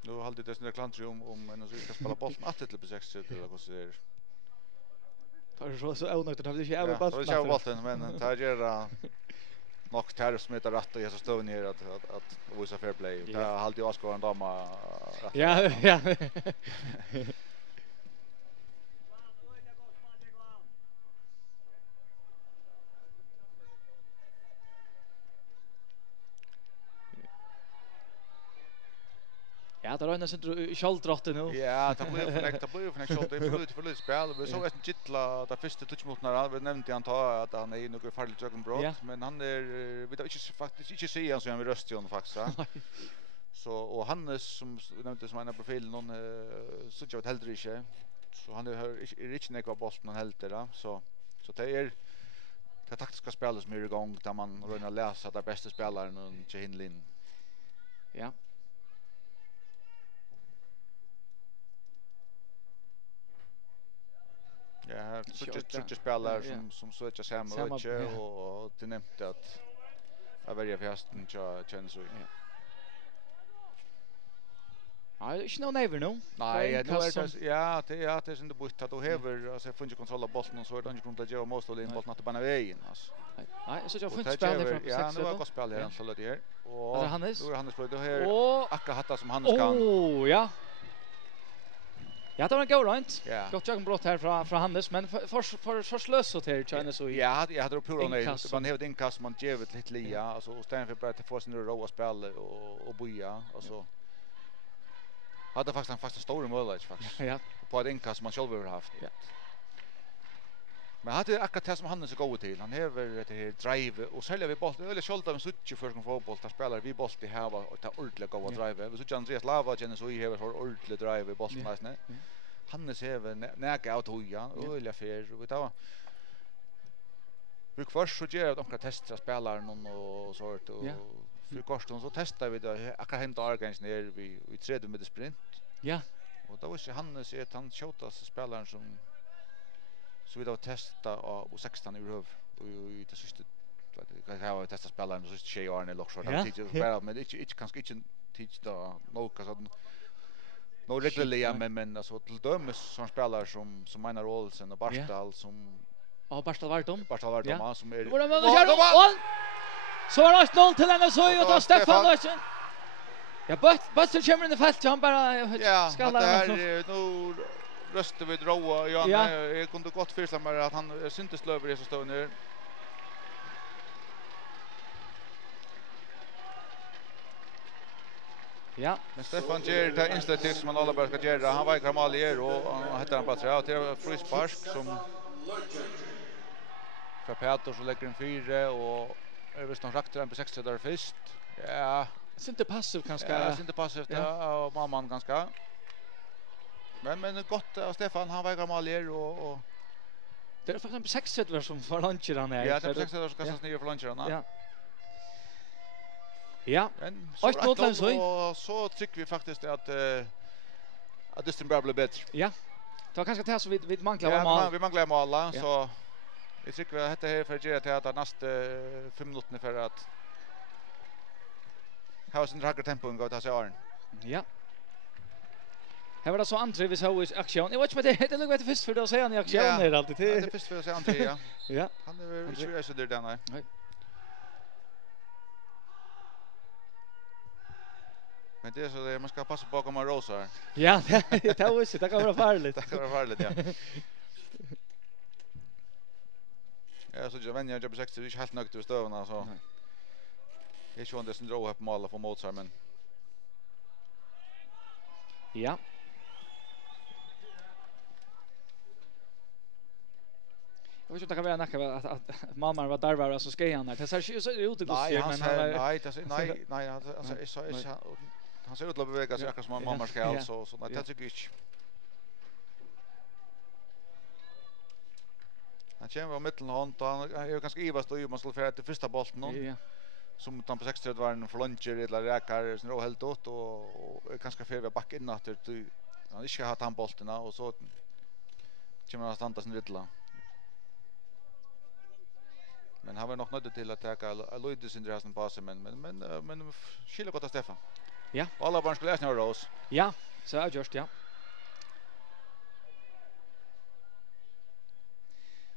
Nu har det snurrat klantri om en så ska spela bollen att till på 6 eller vad så där. Tar så onödigt att det inte är bollen. Ja, det är bollen men tar gera nog tar smita rätt och så står ner att visa fair play. Det har alltid Oskar en dama. Ja. Ja, det är nästan skjoldrotten nu. Ja, det blir för nästa skjold. Det är för lite spel. Vi såg ett Gittla där första touchmotnar. Vi nämnde han ta att han är några farligt ögonbrott, men han är vi vet inte faktiskt inte se han så han röst ju faktiskt. Så och Hannes som nämnde som en profil någon så jag helt inte. Så han är rich nekva bollen helt där så det är det taktiska spelet som är igång där man rönar läsa där bästa spelaren och inte hinlin. Ja. Ja, så spelare som söker samma och det nämnde att varje fästen känns så. Ja, det är inte någon never nu. Nej, det är inte bort att du häver alltså funnit kontroll av bollen och så är det inte grund att göra måste in bollen att bana vägen alltså. Nej, så jag funnit spel här från 6. Ja, det var gott spel här så det här. Och Hannes. Då Hannes på det här. Akka hatta som Hannes kan. Ja. Ja, det var en god rent. Ja. Gott jag brott här från Hannes, men för slösat här China så. Ja, jag hade på den man hade inkast man ger ett lite lia alltså och stämmer för bara att få sin roa spel och boja och så. Hade faktiskt en stor möjlighet faktiskt. Ja. På ett inkast man själv har haft. Ja. Men hade akkurat det som han är så god till. Han har det här drive och sälja vi boll. Eller skölda med sucke för som fotboll. Där spelar vi boll till här och ta ordentligt goda drive. Vi så Andreas Lava känner så i har ordentligt drive i bollen nästan. Han är även näka out hoja. Öliga fair. Vi tar. Vi först så gör de kan testa spelaren och sånt och för kostar så testar vi det akkurat hämta Argens ner vi tredje med sprint. Ja. Och då var ju Hannes att han shootas spelaren som så vi då testa och 16 i röv och det sista kan jag testa spelaren så sista tjej Arne Lockshort han tycker bara men inte kanske inte teach då något så no regularly men alltså till dömes som spelare som Einar Olsen och Barstal som Barstal Vartom som är så var det 0 till en så och då Stefan Larsen. Ja, Buster kommer in i fält han bara ska där nu röster vi dra jag kunde gott föreställa mig att han syntes löver i så står nu. Ja, men Stefan ger det initiativ som alla bara ska göra. Han vägrar mål i och han heter han på att det är frispark som för Peter så lägger en 4 och är visst någon rakter på 60 där först. Ja, inte passivt kanske. Ja, inte passivt och mamman ganska. Men gott av Stefan han vägrar mål i och det är faktiskt 60 som för lunch han är. Ja, det är 60 som kastas ner för lunch han. Ja. Ja. Men så tycker vi faktiskt att det blir bättre. Ja. Det var kanske det så vi manglar mål. Ja, vi manglar mål så jag tycker att det här för att göra att nästa 5 minuter för att ha sin högre tempo och ta sig an. Ja. Här var det så André vi så i aktion. Jag vet inte det är nog först för då säger han i aktion är alltid. Det är först för att säga André ja. Ja. Han är ju så där nej. Men det är så det man ska passa på komma rosa. Ja, det var så det kan vara farligt. Det kan vara farligt ja. Ja, så jag vänjer jag på 60 är helt nöjt med stövarna så. Det är ju inte så dra upp mål för Mozart men. Ja. Jag vet inte kan vara näka att mamma var där var så ska han där. Det ser så ut att gå men nej alltså han ser ut att bevega sig som mamma ska alltså så det tycker jag inte. Han kommer av mittenhand och han är ganska ivast och man skulle föra till första bollen någon. Som tar på 60 var en fluncher eller räkar som är helt åt och ganska fel vid back in att han inte har tagit bollen och så kommer han stanna sin riddla. Men han var nog nöjd till att ta Lloydis in resten på sig men skiljer gott av Stefan. Ja. Alla barn skulle läsa oss. Ja, så är just ja.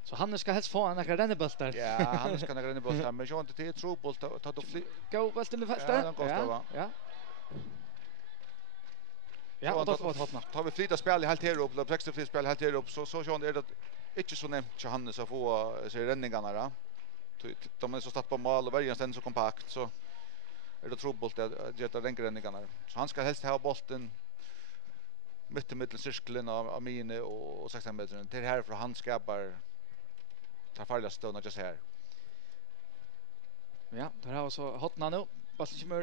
Så han ska helst få en renneboll där. Ja, han ska en renneboll där men jag inte till troboll ta då gå bollen i fast där. Ja. Ja, och då får vi tar vi flytta spel i helt här upp, 60 flytta spel helt här upp så sjön är det inte så nämnt Johannes att få sig räddningarna då. De är så statt på mål och varje ständ så kompakt så är det trubbelt att göra räddningarna. Så han ska helst ha bollen mitt i mittelcirkeln av mine och 16 meter. Det här för han skapar tar farliga stånd just här. Ja, där har så hotna nu. Bollen kommer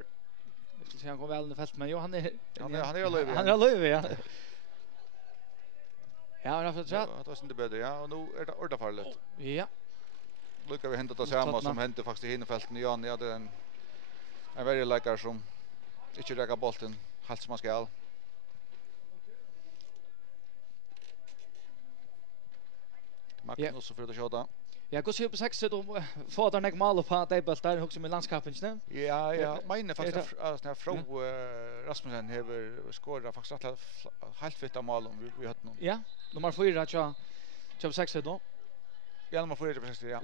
jag skulle säga han går väl i fält men jo han är löv. Han är löv ja. Ja, det var inte bättre ja och nu är det orda farligt. Ja. Lukar vi hämta det samma som hände faktiskt i hinfälten i Jan. Ja, det är en väldigt läkare som inte räcker bollen helt som man ska. Magnus så för att skjuta. Ja, går se på 6 då får där mål på att det där också med landskapen, ne? Ja, mina faktiskt när Fro Rasmussen har skorat faktiskt helt fitta mål om vi hade någon. Ja, nummer 4 tror jag 6 då. Ja, nummer 4 på 6 ja.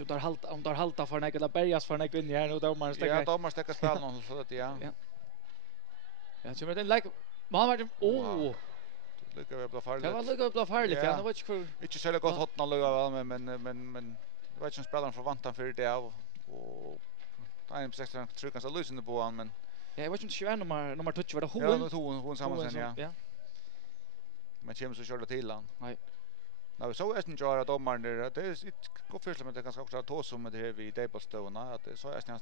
Och där halta för några bergas för några in här och då man stäcker. Ja, då man stäcker spel någon så att ja. Ja, så det like man var Lukar vi bli farligt. Det var lukar bli farligt. Ja, det var inte så gott hot någon lugga men det var ju spelaren för vantan för det och time 16 tror kanske lösande på han men Ja, jag vet inte om nummer 2 var det hon. Ja, hon samman sen, ja. Ja. Men kommer så kör det till han. Nej. När vi så är inte göra domaren där, det är går först med det ganska också att ta som med det här vid Dable-ståna, att det så är nästan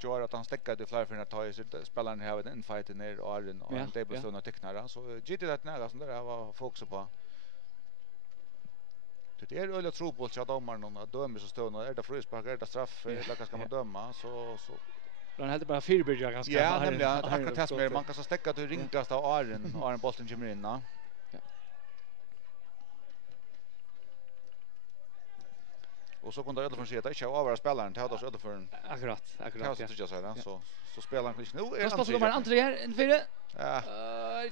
gör att han stäcker det fler för att ta spelaren här en fight ner och en Dable-ståna tecknare, så GT det nära som där var fokus på. Det är öle trubbel så domaren och dömer så ståna, är det frispark, är det straff, eller ska man döma så Han hade bara fyrbyrja ganska. Ja, nämligen att akkurat test mer man kan så stäcka till ringast av Aren bollen kommer in. Ja. Och så kunde Ödeförn se att det inte var spelaren till Ödeförn Ödeförn. Akkurat. Ja, så spelar han kanske nu. Vad spelar man André här en fyra? Ja.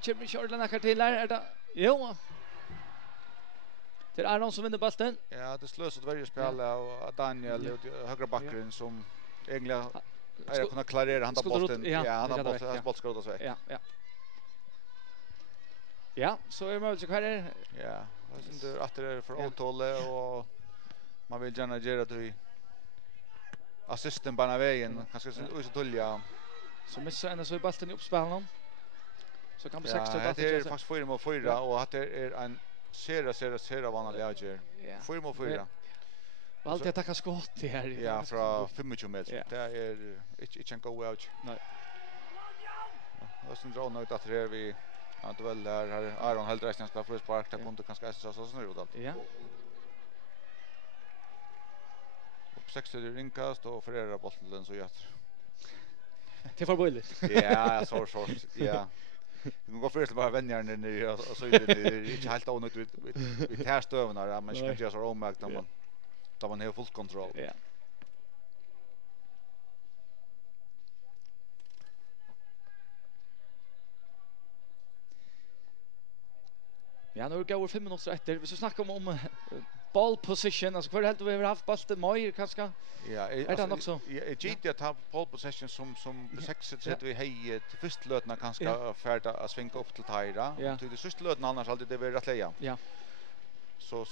Kör Jordan kan till där är det. Jo. Det är någon som vinner bollen. Ja, det slösar varje spel och Daniel högra backen som egentligen är kunna klarera han bollen. Ja, han har bollen skottat så. Ja. Ja, så är det kvar där. Ja, jag syns att det är för åtolle och man vill gärna göra det i assisten på vägen, kanske så tulja. Så missar en så i bollen i uppspelen. Så kan på 6 det är faktiskt 4-4 och att det är en sera vanlig läge. 4-4. Och alltid attacka skott det här. Ja, från 25 meter. Det är inte en go out. Nej. Och sen drar nog att det är vi att väl där Aron helt resten ska få spark där kunde kanske så snurrar det. Ja. 60 ringkast och förera bollen så jag. Det var bulligt. Ja, så. Ja. Du kan gå först bara vänja ner och så är det inte helt onödigt vi tar stövarna men ska göra så omärkt då man har full kontroll. Ja. Ja, nu går 5 minuter efter. Vi ska snacka om ball position, alltså för helt vi har haft bollen mer kanske. Ja, är det också? Ja, GT att ha ball possession som 6 sätt vi hej till första lötna kanske färda att svänga upp till tajra. Till det sista lötna annars alltid det blir rätt leja. Ja. Så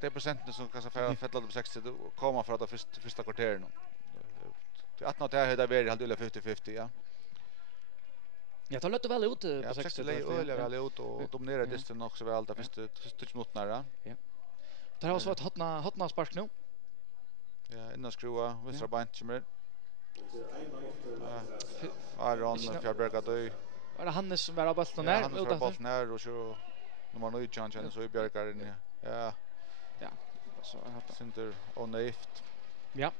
det procenten som kanske fälla på 60 komma för att första kvarteren. Det att det här är helt 50-50, ja. Ja, det låter väl ut på 60. Ja, det väl ut och dominerar disten också väl där första minuterna. Ja. Det har också varit hotna spark nu. Ja, innan skruva vänstra bant kommer. Aron Fjällberga då. Var det Hannes som var bollen där? Han var bollen där och så nummer 9 chansen så i Björkaren. Ja. Ja. Så har center on eight. Ja.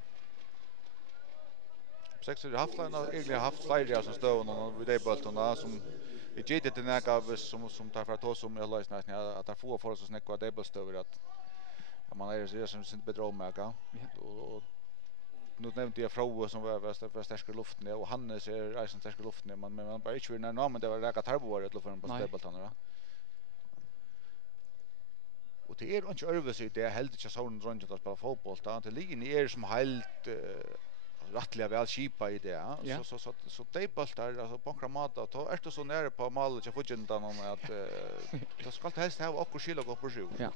6 har egentligen haft flera som står och vid det bollen som i GT den här som tar för att ta som jag läste nästan att det får för så snäcka det bollen att man är så som inte bedrömmer och nu nämnde jag Frau som var stark i luften och Hannes är som stark i luften men man bara inte vill när men det var räka tarboer till för på spelbollen då. Och det är inte övervägt det helt inte så runt att spela fotboll då det ligger som helt rättliga väl skipa i det så det bollar alltså på kramata då är det så nära på mål och jag får inte någon att det ska helst ha och skilla gå på sjö. Ja.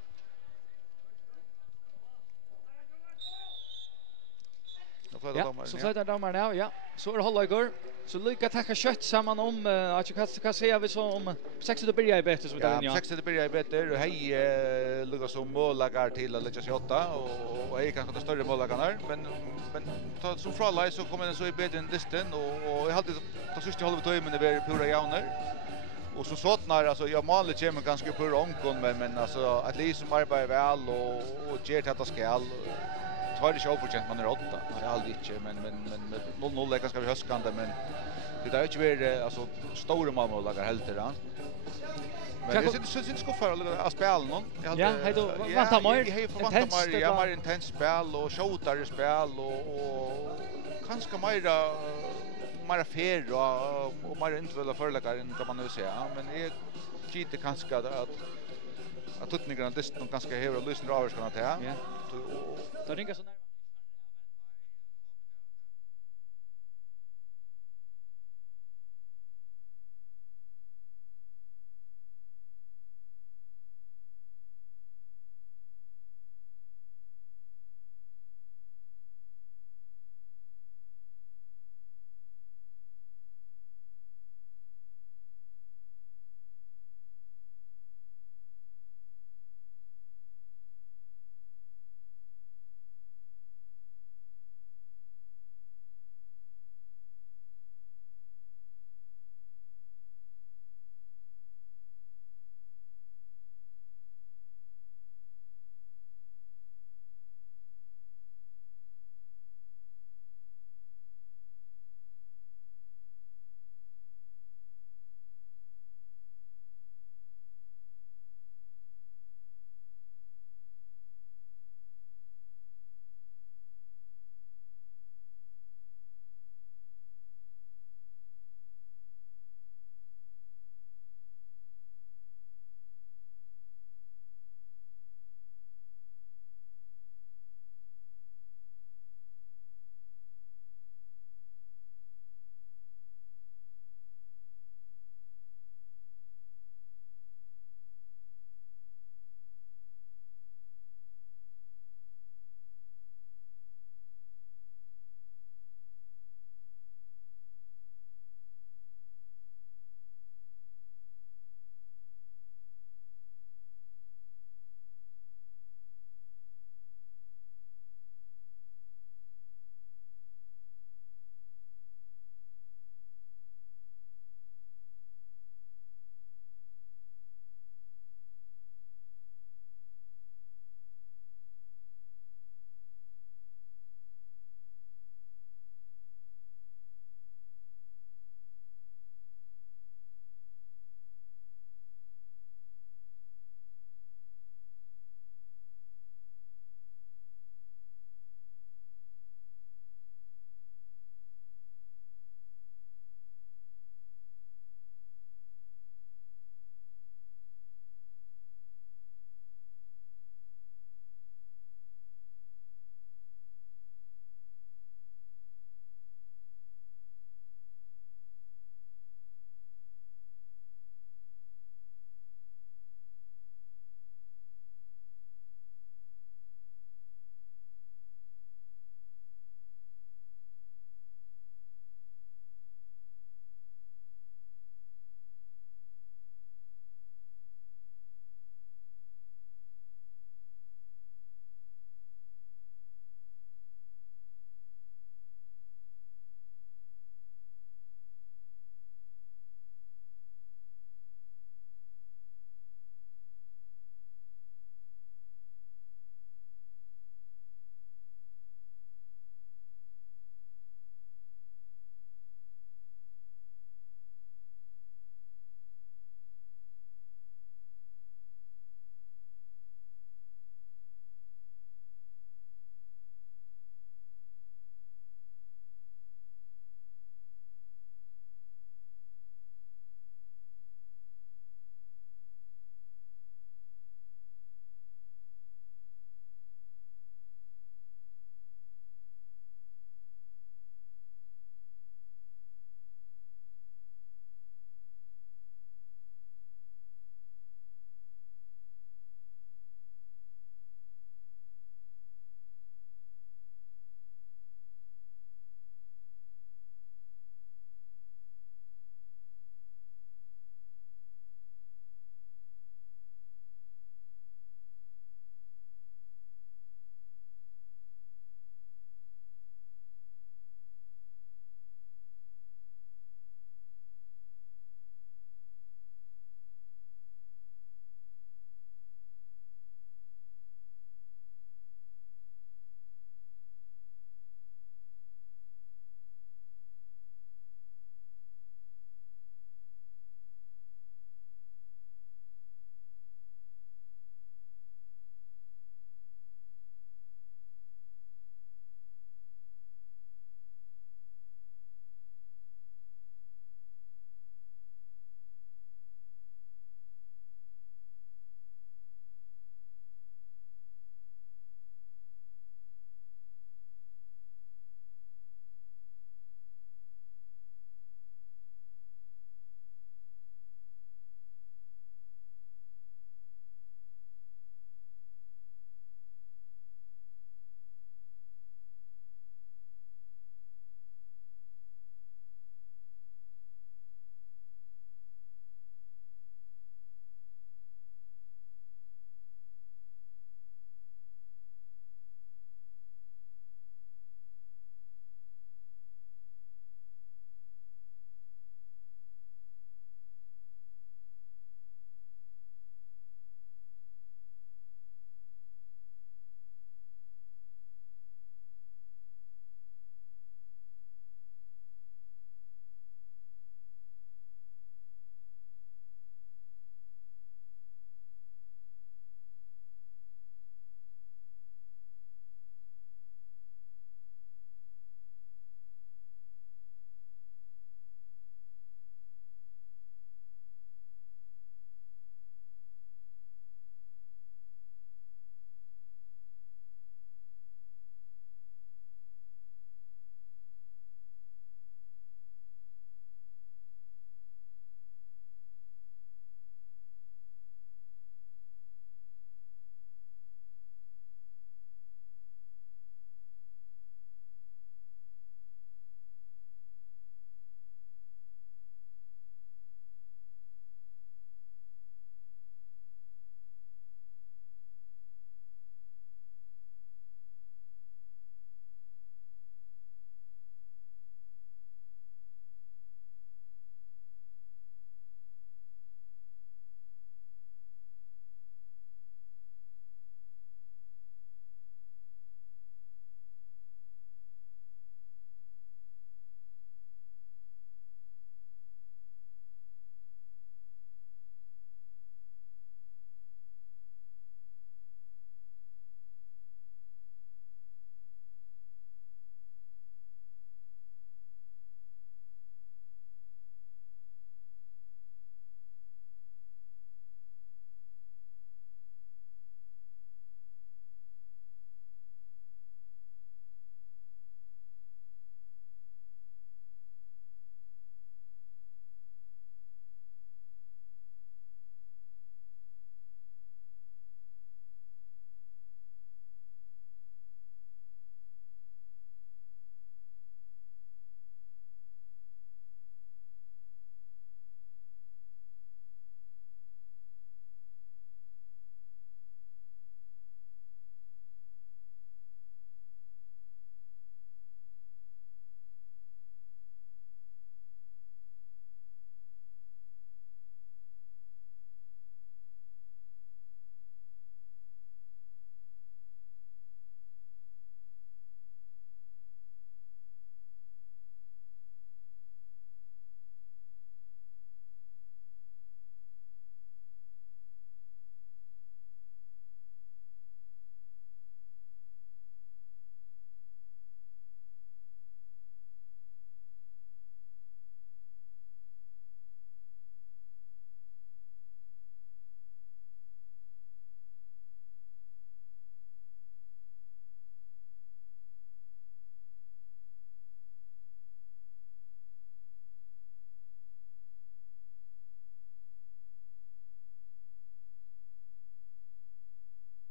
Ja, så flyttar domaren ja. Så är hålla igår. Så lycka tacka kött samman om att jag kan säga vi så om 6 det börjar i bättre så där ja. 6 det börjar i bättre och hej Lucas som målagar till att lägga sig 8 och hej kanske ta större målagar men ta som från så kommer den så i bättre än disten och jag hade ta sista halva timmen det blir pura jauner. Och så såtnar alltså jag målet kommer ganska pura onkon men alltså att Lisa som arbetar väl och ger till att skall tar det överkänt man är 8. Det är aldrig inte men 0-0 är ganska höskande men det där är inte mer alltså stora målmålare helt det. Men det syns skuffar att spela någon. Ja, hej då. Vänta mer. Jag mer intens spel och shootar spel och kanske mer fair och mer individuella förläggare än kan man nu säga. Men det är kanske att tutningarna dessutom ganska hevra lyssnar avskanna till. Ja. Då ringer så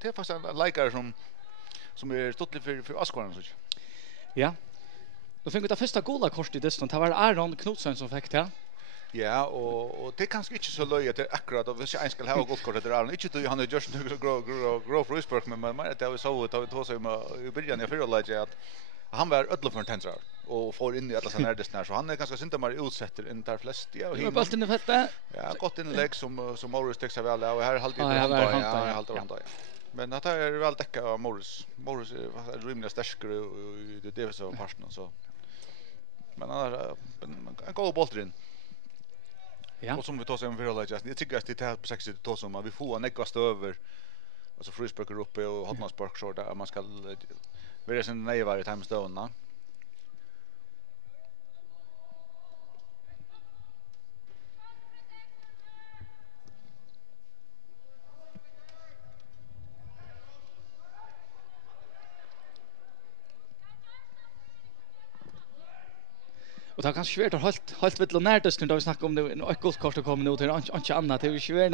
det är faktiskt en likare som är stottlig för Askvarn så. Ja. Då fick vi det första gola kortet i distan. Det var Aron Knutsen som fick det. Ja, och det kanske inte så löje att akkurat och hvis jag ska ha gott kort det Aron. Inte du han är just nu grow Frysburg men det var så att vi tog så i början jag förlade att han var ödla för tensar och får in i alla såna här så han är ganska synta mer utsätter än där flest ja och bollen i fältet. Ja, gott inlägg som Morris täcker väl och här halvtid han då. Men att det är väl täcka av Morris är rymligt starkare i det defensiva parten så. Men han är en god bolltrin. Ja. Och som vi tar sig en förhållande just. Jag tycker att det här på 60 tar som att vi får en ekvast över alltså Frysburger uppe och Hotmansburg så där man ska vara sin nejvar i timestone. Och det är ganska svårt att helt vitt och närtast när vi snackar om det ett gott kort att komma ut till inte annat. Det är ju svårt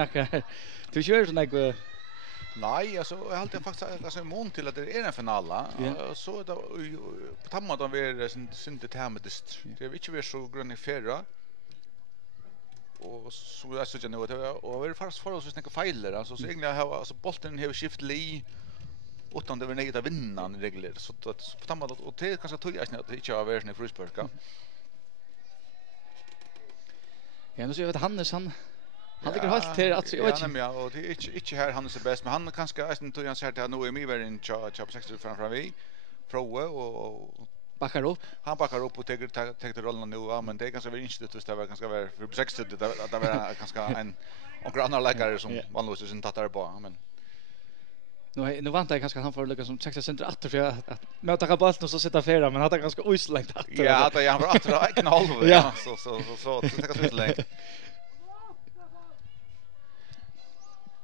det är svårt såna Nej, alltså jag har alltid faktiskt alltså immun till att det är en final. Så då på tamma då vi synte till med det är inte vi så grön i förra. Och så jag så jag nu och vi fast för oss snacka fejler alltså så egentligen har alltså bollen har skift li utan det var nej att vinna i regler så att på tamma och det kanske tog jag att det inte har varit i Frysburg. Ja, nu ser vi att Hannes han ligger helt till att jag vet inte. Ja, och det är inte här Hannes är bäst men han kanske är inte han säger att nu är mig väl in chop 60 framför vi Proe och backar upp. Han backar upp och tar rollen nu men det är ganska väl inte det var ganska väl för 60 att det var ganska en och andra läkare som vanligtvis inte tar på men nu väntar jag kanske att han får lyckas som 60 center åter för att möta bollen och så sitta färra men han har ganska uslängt åter. Ja, det är han för åter en halv ja så det ska så uslängt.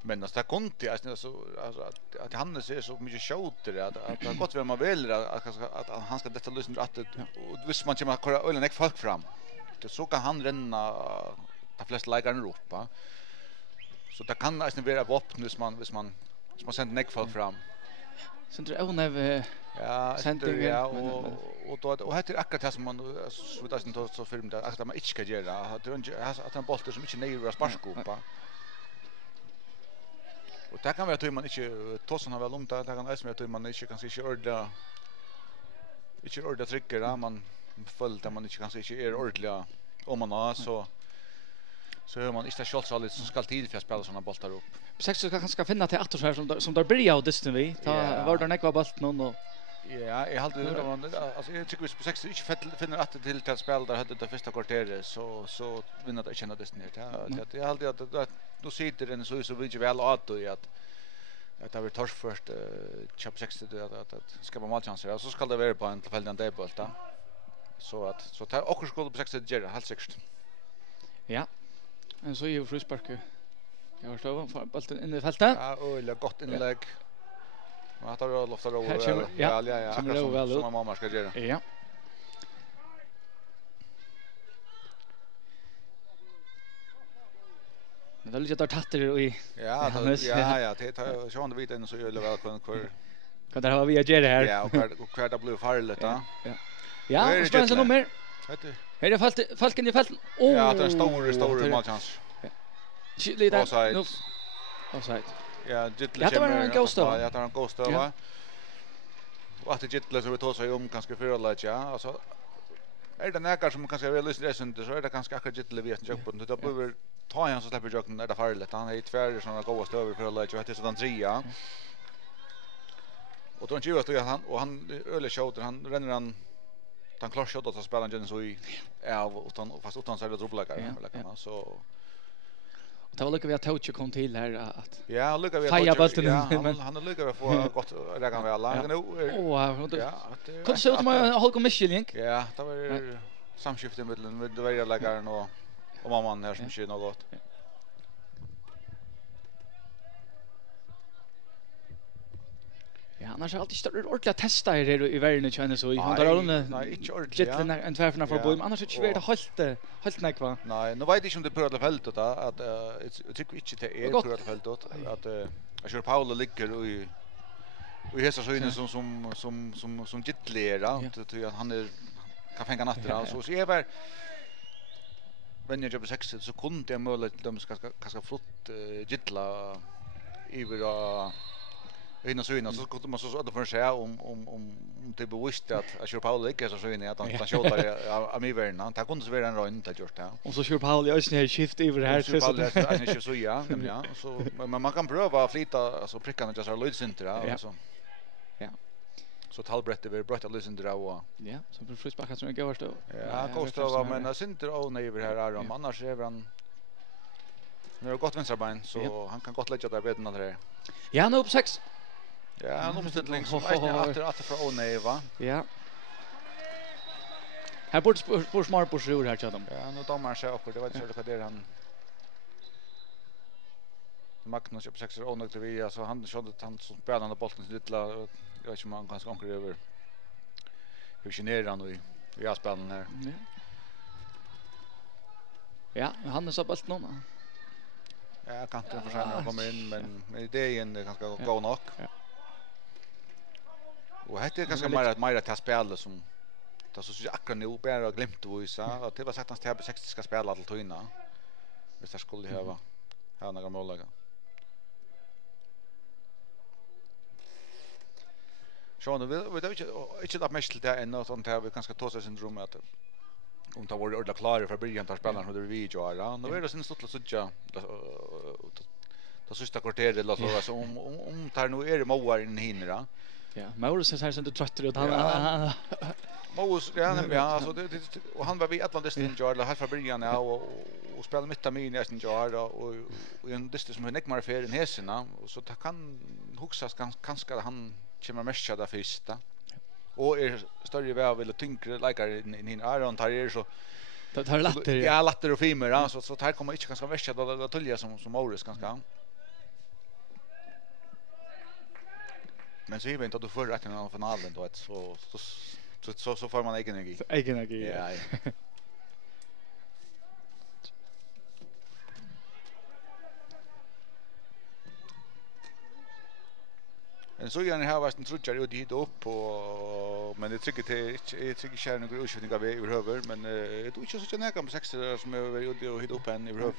Men det konti alltså att han ser så mycket shooter att det har gått väl man vill att han ska detta lyssna att och visst man kommer köra ölen ek folk fram. Så kan han renna de flesta lägarna upp. Så det kan nästan vara vapen hvis man sänder nek folk fram. Sen tror jag när ja och då heter akkurat det som man så vet inte så film där att man inte ska göra att han bollar som inte ner sparskopa. Och det kan vara att man inte tossarna väl om det kan nästan att man inte kan se ordla trycker man följt att man inte kan se är ordliga om man har så hör man inte själv så lite som ska tid för att spela såna bollar upp. Sex ska finna till att här som där börjar och distan vi ta var där nekva bollen och ja, jag hade alltså jag tycker vi på 60 inte finner att till att spela där hade det första kvarteret så vinner det känna det ner. Jag hade att då sitter den så vill ju väl att det har torsk först chop 60 att ska vara målchanser så ska det vara på en tillfällig debut då. Så tar också skulle på 60 göra helt säkert. Ja. Men så är ju Frysburg. Jag har stått för bollen in i fältet. Ja, och gott inlägg. Man tar roll efter roll. Ja. Som mamma ska göra. Ja. Men det är lite där tatter i. Ja, det tar så han vet så är det väl kan där har vi att göra här. Ja, och kvar det blir farligt då. Ja, spännande nummer. Här är falken i fältet. Ja, det är en stor matchchans. Offside. Ja, Gittle. Ja, det var en ghost då. Ja, det var en ghost då va. Och att Gittle så vi tar sig om ganska förlåt ja. Alltså är det näkar som kanske väl lyssnar inte så är det ganska akkurat Gittle vet jag på. Det behöver ta han så släpper jocken där farligt. Han är tvär såna goda över förlåt jag heter så den 3. Och då inte ju att han öle shooter han renner han klarar shot att spela den så i utan så är det trubbelagar så det var lycka vi att touch kom till här att ja lycka vi att touch han är lycka vi få gott räkan väl nu ja kan se ut man håll kom Michelin ja det var samskifte mellan det var lägaren och mamman här som kör något ja, annars har alltid större ordentligt testa här i världen känner så. Hon tar alla nej, inte ordentligt. Ja. En tvärförna för boy, annars är det svårt helt näkva. Nej, nu vet jag inte om det på det fältet att jag tycker inte det är på det fältet att Jag kör Paolo ligger och hesa så inne som gittlera så han är kan fänga natten så är väl men jag jobbar 6 så kunde jag möjligt de ska flott gittla över innan så kunde man så att för sig om det bevisst att kör Paolo ligger så inne att han skjuter av mig värna han kunde så vara en rund att gjort det och så kör Paolo ju snä skift över här så han är så ja så men man kan pröva att flytta alltså prickarna just är lödsint alltså ja så talbrett över brott att lyssna dra ja så för frisbacka som går stå ja kostar men jag synter av över här är de annars är han nu har gott vänsterbein så han kan gott lägga där bättre än det ja nu upp 6 ja en omställning som efter att för Oneva ja här borde smart på sjur här tjadom ja nu domar sig upp det var så det där han Magnus upp 6 onökt vi så han skjuter han som spelar den bollen lite jag vet inte man kan skånka över hur generar han nu vi har spelat här ja han är så bollen någon ja kan inte försöka att komma in men det är en ganska gå nog och det är ganska mer att spela som det så akkurat nu bara glömt visa att det var sagt att han 60 ska spela allt innan hvis det skulle ha några mål Sean, vi inte det mest till det ännu sånt här vi ganska tåsa syndrom att om det var ordentligt klara för början att spela hur det vi gör. Nu är det sen stått så tjocka. Det sista kvarteret eller så om tar nu är det måar in hinra. Ja, Maurus är här sen det tröttar ut han. Maurus ja alltså det och han var vi Atlantis in Jordan här för början och spela mittamin i Jordan och en distans som Neckmar för en häsarna och så det kan huxas kanske han kommer mest där första och större väl vill tyngre likar in Aaron tar så det tar latter ja latter och fimer så här kommer inte ganska mest där tulja som Maurus ganska men så är inte att du får rätt i den finalen då så får man egen energi ja En så gärna här var en trutchar och dit upp och men det tycker det kör några utskjutningar vi överhuvud men det är inte så näka med 6 som är ute och hit upp en överhuvud.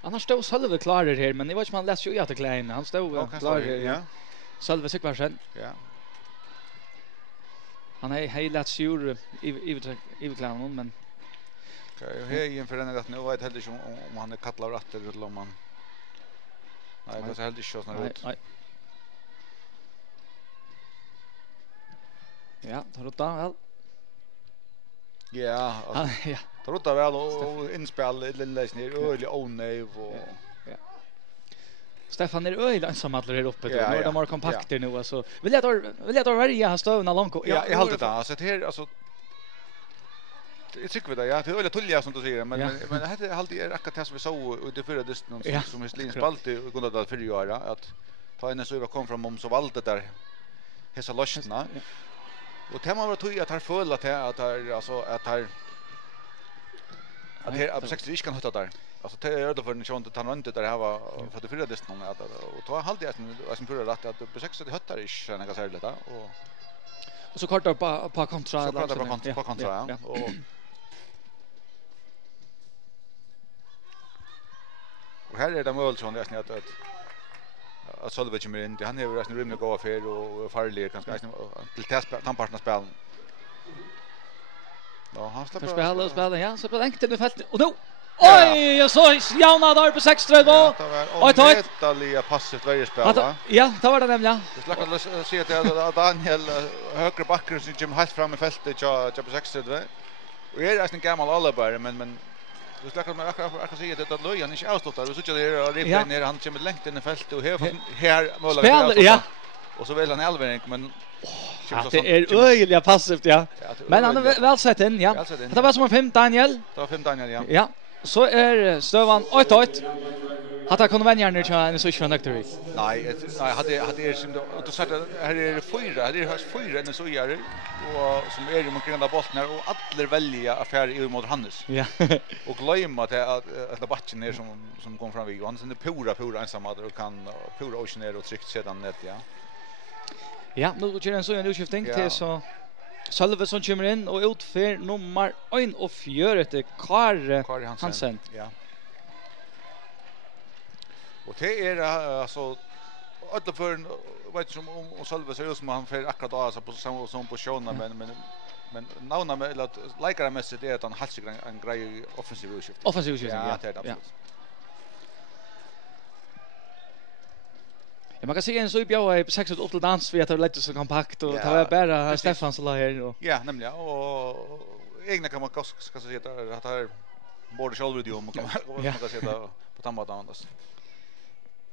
Annars stod Sölve klar här men det var inte man läser ju att det klein han stod klar ja. Sölve sig sen. Ja. Han är hela sjur i klanen men okej hej inför den att nu vet heller inte om han är kallar rätt eller om man nej det är helt inte så snart. Ja, tar du väl? Ja, ja. Tar du väl och inspel lilla snir öliga onev och ja. Stefan är öliga ensam alla där uppe då. Nu är de mer kompakter nu alltså. Vill jag ta välja stövna långt. Ja, jag håller det alltså här alltså jag tycker det ja, det är öliga tulliga som du säger men det är alltid räcka som vi såg det förra dysten som Heslin spalte och kunde det för göra att ta en så vi kom fram om så valde där hesa lossna. Och tema var tog att har föll att alltså att här 60 kan hitta där. Alltså det är det för en chans att han inte där här var för det förra distan att och ta halt det som förra rätt att på 60 hittar inte såna kan säga det och så kortar på kontra på kontra ja. Och här är det mål som det är att Sölve kommer in. Han är ju nästan rymligt gå för och farlig kanske till testpartnerna spel. Ja, han spelar ja, så på enkelt med fältet. Och nu oj, jag så Jauna där på 6-3 då. Oj, Italia passivt varje spel va? Ja, det var det nämligen. Det slackar se att Daniel högre backar som Jim helt fram i fältet på 6-3. Och är nästan gammal alla men du slackar med jag kan säga det att Löjan inte avslutar och så tycker det är ribben ner han kommer långt in i fältet och här målar ja och så vill han elvering men det är öliga passivt ja men han är väl sett in ja det var som en 5 Daniel det var 5 Daniel ja ja så är stövan 8-8 Hade kunde vänja ner till en så från Nectary. Nej, hade som du sa här är fyra, här är fyra en så gör och som är mot grunda bollen och alla välja affär i mot Hannes. Ja. Och glömma att debatten är som kom fram vid Johan sen pura ensamma och kan pura oceaner och tryckt sedan net ja. Ja, nu kör en så en utskiftning till så Sölvesson kommer in och utför nummer 1 och 4 till Kari Hansen. Ja. Och det är alltså alla för vet som om Sölve ser ut som han för akkurat då alltså på samma som på showen men navna med eller likar mässigt är att han har sig en grej offensiv utskift. Offensiv utskift. Ja, det är absolut. Ja, man kan se en så bjau på 6 upp till dans vi att det är lite så kompakt och ta bara Stefan så här och ja, nämligen och egna kan man ska säga att det här både självvideo och man kan se det på tammadan då.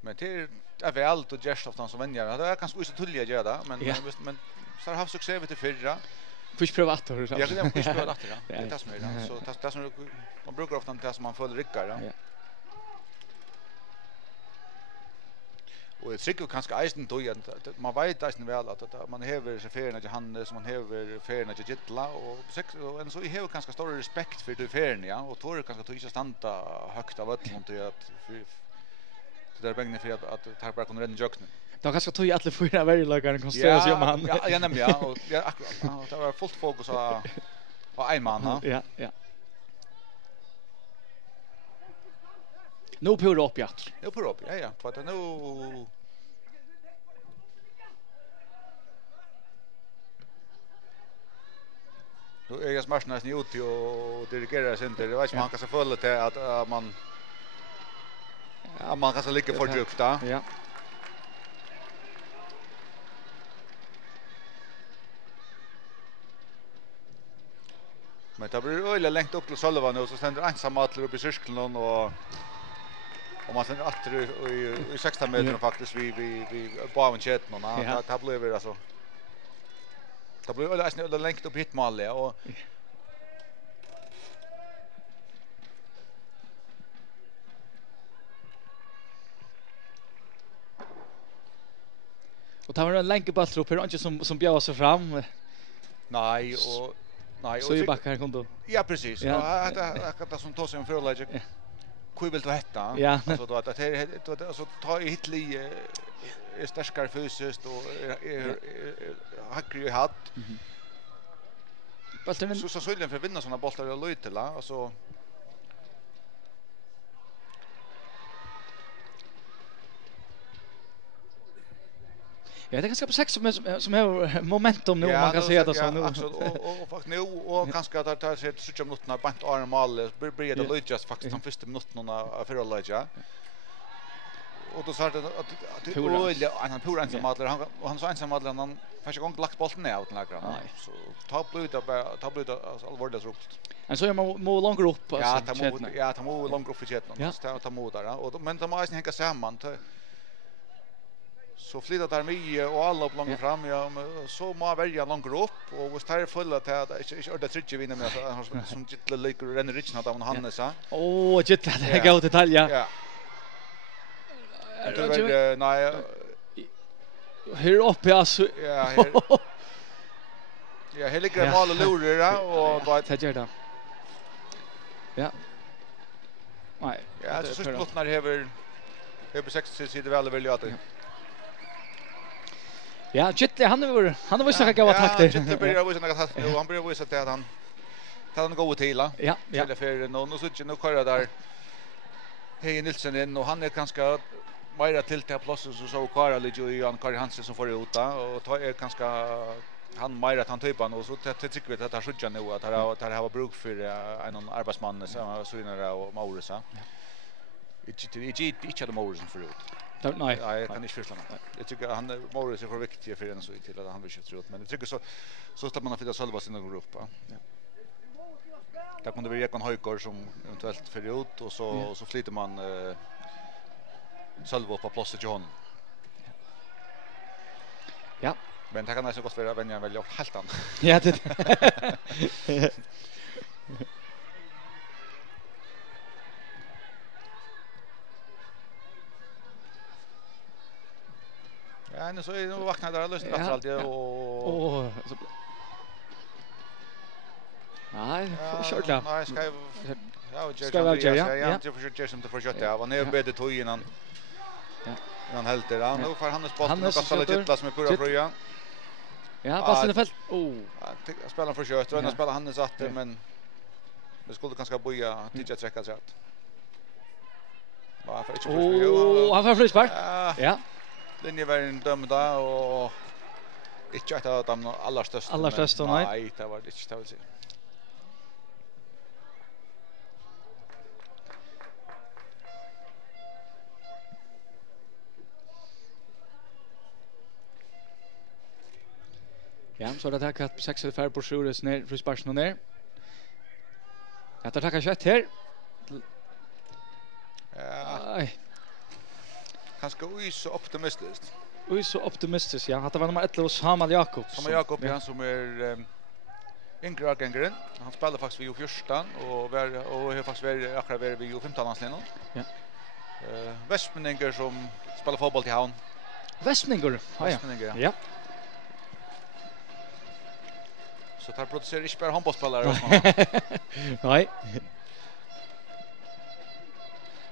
Men det är väl allt och gest av som vänner. Det är kanske så tulliga gör det, men så har haft succé vid det förra. Push provat då. Ja, det är push provat då. Det är det som är så det som man brukar ofta det som man följer ryckar då. Och det tycker kanske eisen då att man vet eisen väl att man häver sig färna till Hannes, man häver färna till Gittla och en så häver ganska stor respekt för det färna ja och tror kanske att inte stanta högt av öllon till att det är bängne för att det här bara kunde rädda jöknen. Då kanske tog alla fyra värjelagarna konstaterar sig om han. Ja, nämligen ja och akkurat det var fullt fokus på en man. Ja. Nu pura upp ja. Nu pura upp. Ja. För att nu då är jag smart nästan ute och dirigerar sig inte. Det vet man kan så följa till att man kan så ligga för djupt då. Ja. Men det blir öle längt upp till Sölva nu så ständer ensam atler upp i cirkeln och man ständer atler i 16 meter faktiskt vi baven chatten och det blir alltså det blir öle längt upp hit mål och och det var en länkeball upp här inte som bjöd sig fram. Nej så i backar kom då. Ja precis. Ja det som tar sig en förlägg. Hur vill du hetta? Ja. Alltså då att det alltså ta i hitli är starkare fysiskt och är hackrig i hatt. Så skulle för vinna såna bollar och lutela alltså Ja, det är ganska på 6 som är momentum nu man kan säga det så nu. Ja, och faktiskt nu och kanske att det ser 20 minuterna bant arm mål blir det Lucas faktiskt de första minuterna för Lucas. Och då sa det att han pura ensam mål han så ensam mål han första gången lagt bollen ner ut lagra. Så ta bluta alltså allvarligt ropt. En så är man må långt upp alltså. Ja, ta må långt upp i chatten. Ta må där och men de måste hänga samman så flyttar där mig och alla upp långt fram så må välja långt upp och vi tar fulla till att inte det trycker vinner med som Gittla liker renner rich av Hannes va. Gittla det är god detalj ja. Det var nej här uppe alltså. Ja, här. Ja, här ligger mål och lurar och vad det gör det. Ja. Nej. Ja, så just något när över 60 sidor väl vill jag att Ja, Gittla han har visst att gå attack där. Gittla börjar visa något attack och han börjar visa att han tar en god till. Ja. Eller för nu så nu kör där Hej Nilsson in och han är ganska mer till platsen så Kara ligger ju Jan Kari Hansen som får ut och tar är ganska han mer att han typen och så det tycker vi att det har skjutit nu att det har bruk för en arbetsman som Synara och Maurus. Inte de Maurus för ut. Nej, jag kan inte förstå det. Jag tycker han Maurus är för viktig för en så till att han vill köra ut men jag tycker så ska man finna själva sin grupp. Ja. Där kunde vi Ekon Höjkor som eventuellt för ut och så flyter man Sölva på plats till honom. Ja. Men det kan nästan gott vara vänjan välja helt annat. Ja, det. men så är nu vaknar där lösen efter allt och nej, kört klart. Nej, ska ska jag försöker som det försökte jag var ner bättre tog innan. Ja. Han helt där. Nu får Hannes bollen och kastar lite som är pura fröja. Ja, passen är fält. Spelar försökt och spelar Hannes att men det skulle kanske boja tidigt träcka sig att. Varför inte för han får frispark. Ja. Linjevägen dömda och inte att de allra största. Nej, det var det inte vill säga. Ja, så det tackar 6 färd på Sjures ner frisparken och ner. Jag tar tacka kött här. Ja. Kanske så optimistiskt. Så optimistiskt, ja. Det var nummer 11 Samuel Jakob. Samuel Jakob, ja, som yngre avgångaren. Han spelar faktiskt vid 14 och har faktiskt varit akkurat vid 15 landslinjen. Ja. Västmeninger som spelar fotboll till Havn. Västmeninger? Ja. Så tar producerar inte bara handbollsspelare. Nej.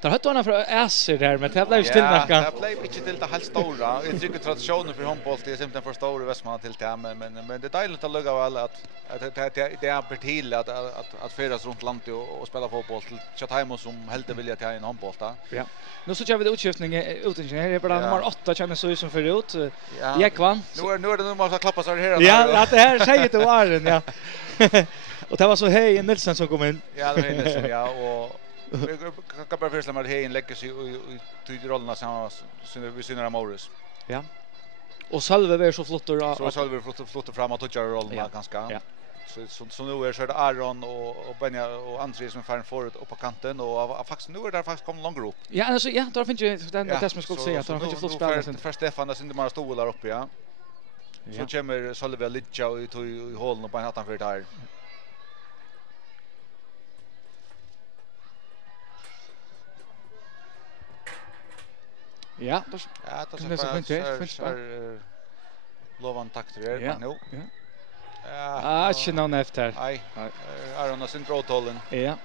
Där hade han för Äser där men det blev ju stillnacka. Ja, det blev inte till det helt stora. Jag tycker traditionen för handboll det är simpelthen för stor i Västmanland till det men det är dejligt att lugga väl att det är per till att färdas runt landet och spela fotboll till Chatham som helt vilja till en handboll där. Ja. Nu så kör vi det utskiftning utingenjör. Det är bara nummer 8 känner så som för ut. Ekvan. Nu är det nu måste klappa så här. Ja, det här säger du Arden, ja. Och det var så hej Nilsson som kom in. Ja, det var Nilsson ja och kan bara föreställa mig att Hein lägger sig i rollerna som vi synar Maurus. Ja. Och Salve är så flott då. Så Salve flott fram och touchar rollerna ganska. Ja. Så nu är det Aron och Benja och André som är färden förut upp på kanten och faktiskt nu är det faktiskt kommit långt upp. Ja, alltså ja, då finns ju det som jag skulle säga att de finns flott spelare sen. För Stefan där inte bara stolar upp ja. Så kommer Salve Litcha i hålen och på hatten för där. Ja, det är lovan takter här nu. Ja, inte någon efter. Nej. Aron har sin bråtollen. Ja.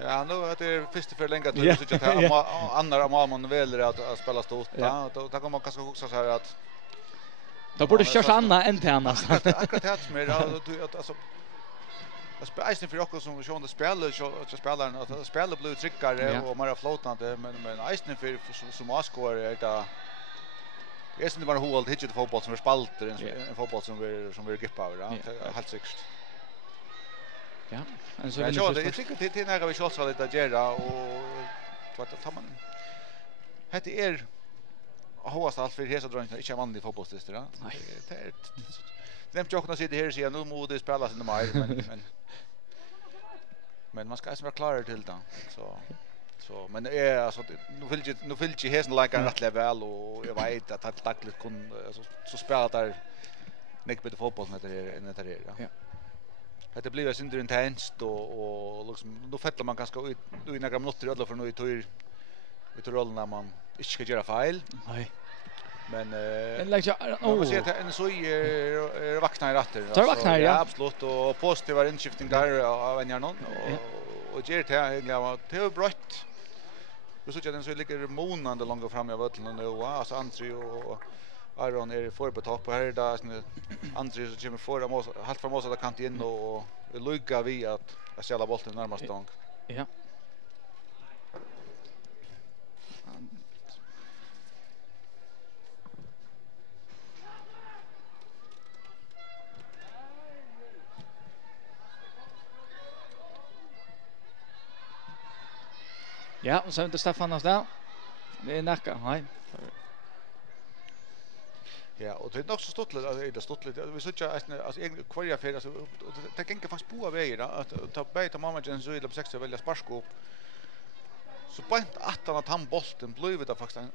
Ja, nu är det första för länge att så att andra man väljer att spela stort. Ja, då kan man kanske också säga att då borde körs Anna än till annars. Akkurat här med alltså Eisen för också som sjön det spelar att spela blir tryckare och mer flotande men Eisen för som askor är det är inte bara hål hit till fotboll som är spalter en fotboll som vi gippa över helt säkert. Ja, en så jag tycker det när vi shots lite att göra och vad tar man det är hårdast allt för hesa drömmen inte vanlig fotbollslister då. Det är jag också sitter här och säger nu måste det spelas inte mer men man ska vara klar till det så men det är alltså nu vill ju hästen lika rätt level och jag vet att det tackligt kun så spelar där mycket bättre fotboll när det är ja. Det blir ju så intensivt och liksom då fettlar man ganska ut i några minuter alla för nu i rollen när man inte ska göra fel. Nej. Men man ser att en så är vaknar i ratter. Tar vaknar ja. Absolut och positiva inskiftning där av en någon och ger det egentligen det är brött. Du såg att den så ligger månande långt fram i vötlen nu alltså André och Aron är för på topp och här är det André som kommer för halt från motsatta kant in och lugga vi att ställa bollen närmast gång. Ja. Ja, och så inte Stefan där. Det är nacka, nej. Ja, och det är också stort lite. Vi såg ju alltså kvarja för alltså det kan inte faktiskt på vägen att ta bäta mamma Jens så i lopp 6 välja sparsko. Så på att han bollen blev det faktiskt en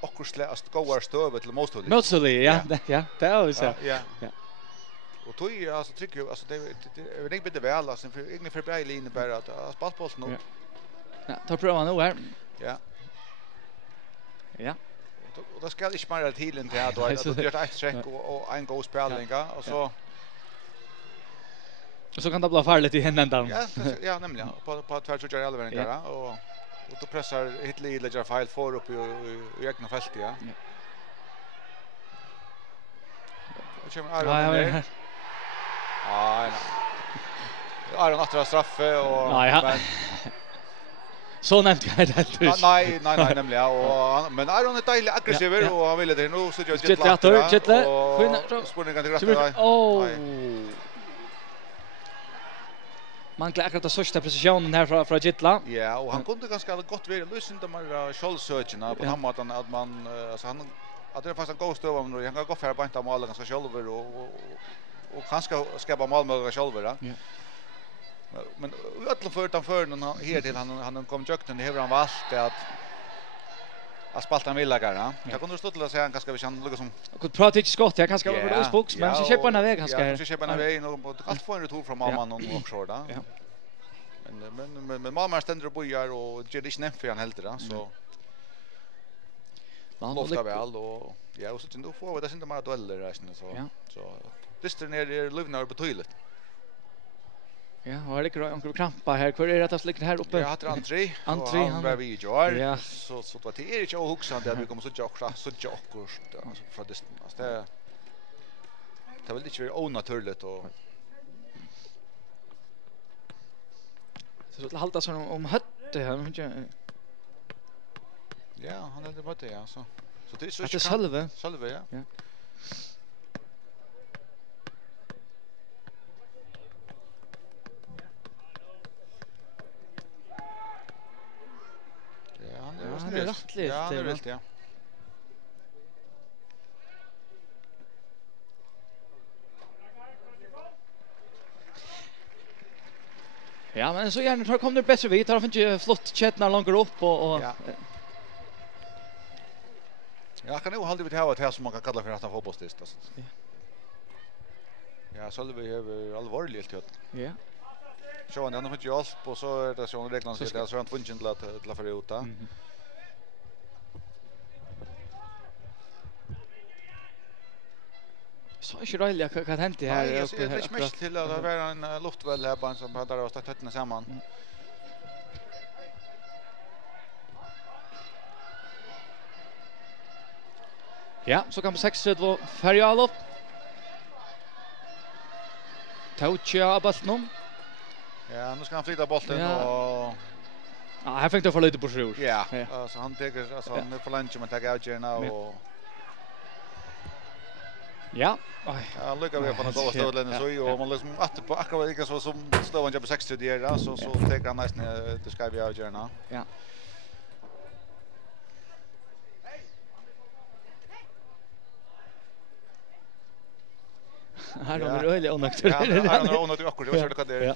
akkurat goar stöv till motstånd. Motstånd, ja. Det är ju så. Ja. Och då är alltså tycker jag alltså det är inte bättre väl alltså för ingen förbergelse innebär att spaltbollen upp. Ja, tar pröva nu här. Ja. Ja. Och då ska det inte bara till in till att du gör ett check och en god spelning och så och så kan det bli farligt i händan. Ja, nämligen på tvärs och elväringar och då pressar Hitler lägger fel för upp i egna fält ja. Och kommer Aron ner. Ja, Aron åter straffe och men så nämnt jag det. Nej, nämligen och men Aron är dejlig aggressiv och han ville det nu så jag Jetla. Spurningen till rätt. Man klarar akkurat första precisionen här från Jetla. Ja, och han kunde ganska gott vara lösningar med Scholz-sökena på hamatan att man alltså han att det är faktiskt en god stöv om han kan gå för bänta mål ganska själv och kanske skapa mål med själv va. Men alla för när här till han kom jukten det har han valt att spalta en villagar. Jag kunde stå till att säga han kanske vi kan lucka som kunde prata inte skott jag kanske var på box men så köpa en väg kanske. Ja, så köpa en väg och allt får en retur från mamman och också då. Ja. Men mamma ständer och bojar och ger det snäpp för han helt då så. Man loftar väl och ja och så då får vi det inte bara dueller resten så det är livnar på toilet. Ja, och det är några krampa här. Hur är det att ligger här uppe? Jag heter André. Han var vi gör. Ja. Så vad det är inte att huxa att vi kommer så jokra så jokers alltså från det alltså det vill inte vara onaturligt och så det halta som om hötte här ja, han hade varit det alltså. Så det är så att det Salve ja. Han är rättligt. Ja, det är rätt, ja. Ja, men så gärna kommer det bättre vid. Har inte flott chatnar långt upp och ja. Jag kan nog hålla vid här som man kan kalla för att han fotbollstist alltså. Ja, så det behöver allvarligt helt. Ja. Så han har fått hjälp och så är det så reglerna så det så han tvungen till att få ut där. Så är det rejält vad hänt det här uppe här. Det är mest till att det var en luftväll här bara som hade stått hötterna samman. Ja, så kan på 6-3 Färjal upp. Toucha bollen. Ja, nu ska han flytta bollen och ja, här fick du för lite på sjur. Ja, så han tar alltså han får lunch men tar out gärna och ja. Ja, lycka vi på den goda stålen så och man liksom att på akkurat lika så som står han på 60 där så tar han nästan det ska vi out gärna. Ja. Här har vi öliga onakter. Ja, han har onakter akkurat så det kan det. Ja.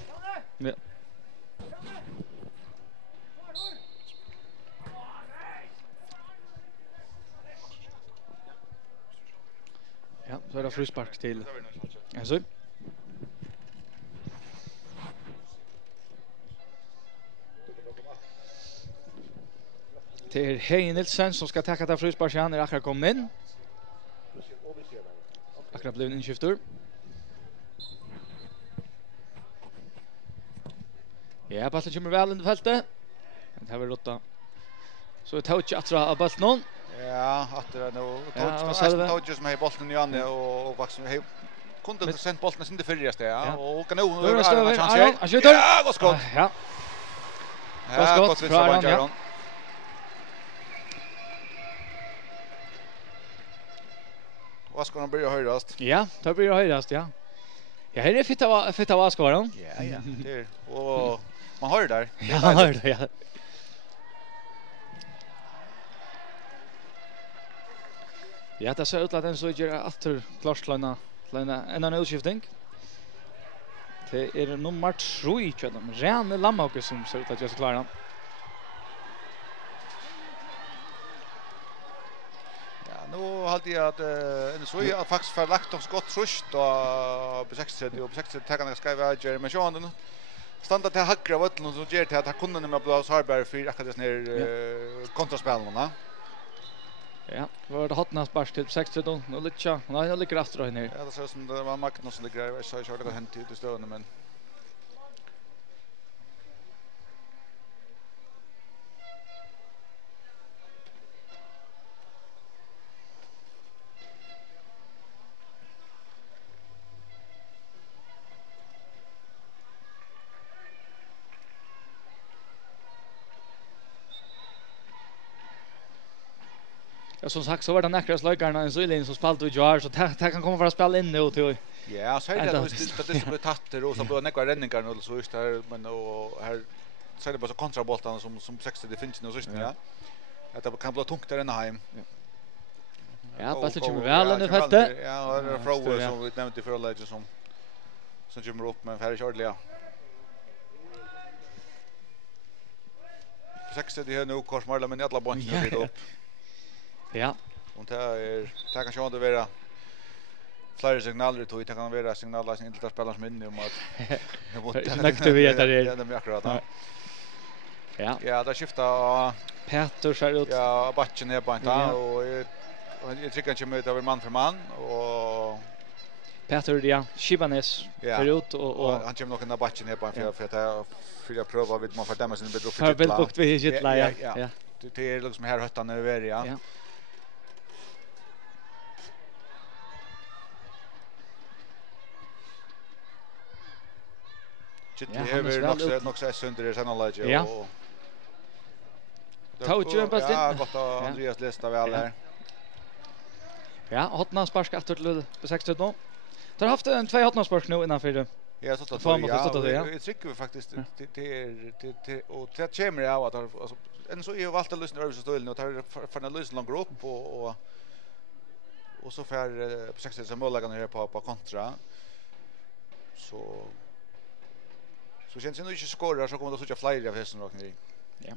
Ja, så är det frispark till. Alltså. Det är Hei Nilsen som ska tacka till frispark. Han är akkurat kommit in. Akkurat blev en inskiftur. Ja, bollen kommer väl in i fältet. Det här var rotta. Så touch attra av bollen. Ja, att det nu touch som är bollen i Janne och vad som är kunde det sent bollen sin det förrigaste ja och kan nog en chans. Ja, vad skott. Ja. Vad skott från Jaron. Vad ska han börja hörast? Ja, det börjar hörast, ja. Ja, här är fitta av skåren. Ja, det är och man hör där. Ja, man hör det, ja. Ja, det ser ut att den så gör åter klarslöna en annan utskiftning. Det är nummer 3 tror jag. Rene Lamhauke som ser ut att göra sig klara. Ja, nu hade jag att en så är faktiskt för lagt oss gott trust och på 60 och på 60 tagarna ska vi göra med Jean Standa till högra av ötlen så ger till att han kunde med Blås Harberg för akkurat ner kontraspelen. Ja, var det hotnas bara till 16 och lite. Nej, det ligger efter här ner. Ja, det ser som det var Magnus som ligger där. Så jag körde hänt till stående men Ja, som sagt så var det näkras lökarna en Sylin som spelade i Jar så det kan komma för att spela in nu till. ja, så är det det som blir tatter och så blir några räddningar och så just här men och här så är det bara så kontraboltarna som 60 det finns nu så ja. Att det kan bli tungt där inne hem. Ja, passar ju väl in i fältet. Ja, det är frågor som vi nämnde för alla som kommer upp men färdig ordliga. 60 det nu korsmarla men alla bonchen blir upp. Ja. Och det kan ju inte vara flera signaler då det kan vara signaler som inte spelar som inne om att jag måste nökte vi att det är. Ja, det är akkurat. Ja. Ja, där skiftar Petter ser ut. Ja, batchen är på en tag och jag tycker inte med över man för man och Petter ja, Shibanes för ut och han kommer nog en batchen är på en för att pröva vid man för dem som bedrog för väl bukt vi Gitla ja. Ja. Det är liksom här höttan över ja. Det är nog så sönder det sen alla ju och Tog ju en pass in. Ja, gott att Andreas läste väl där. Ja, hotnas spark efter till på 60 nu. Tar haft en 2 hotnas spark nu innan för det. Ja, så att jag tycker faktiskt det och det kommer av att alltså en så är valt att lyssna över så stålen och tar för en lyssna långt upp och så för på 60 som målläggarna här på kontra. Så känns det nu inte skorar så kommer det så att flyga av hästen rakt ner. Ja.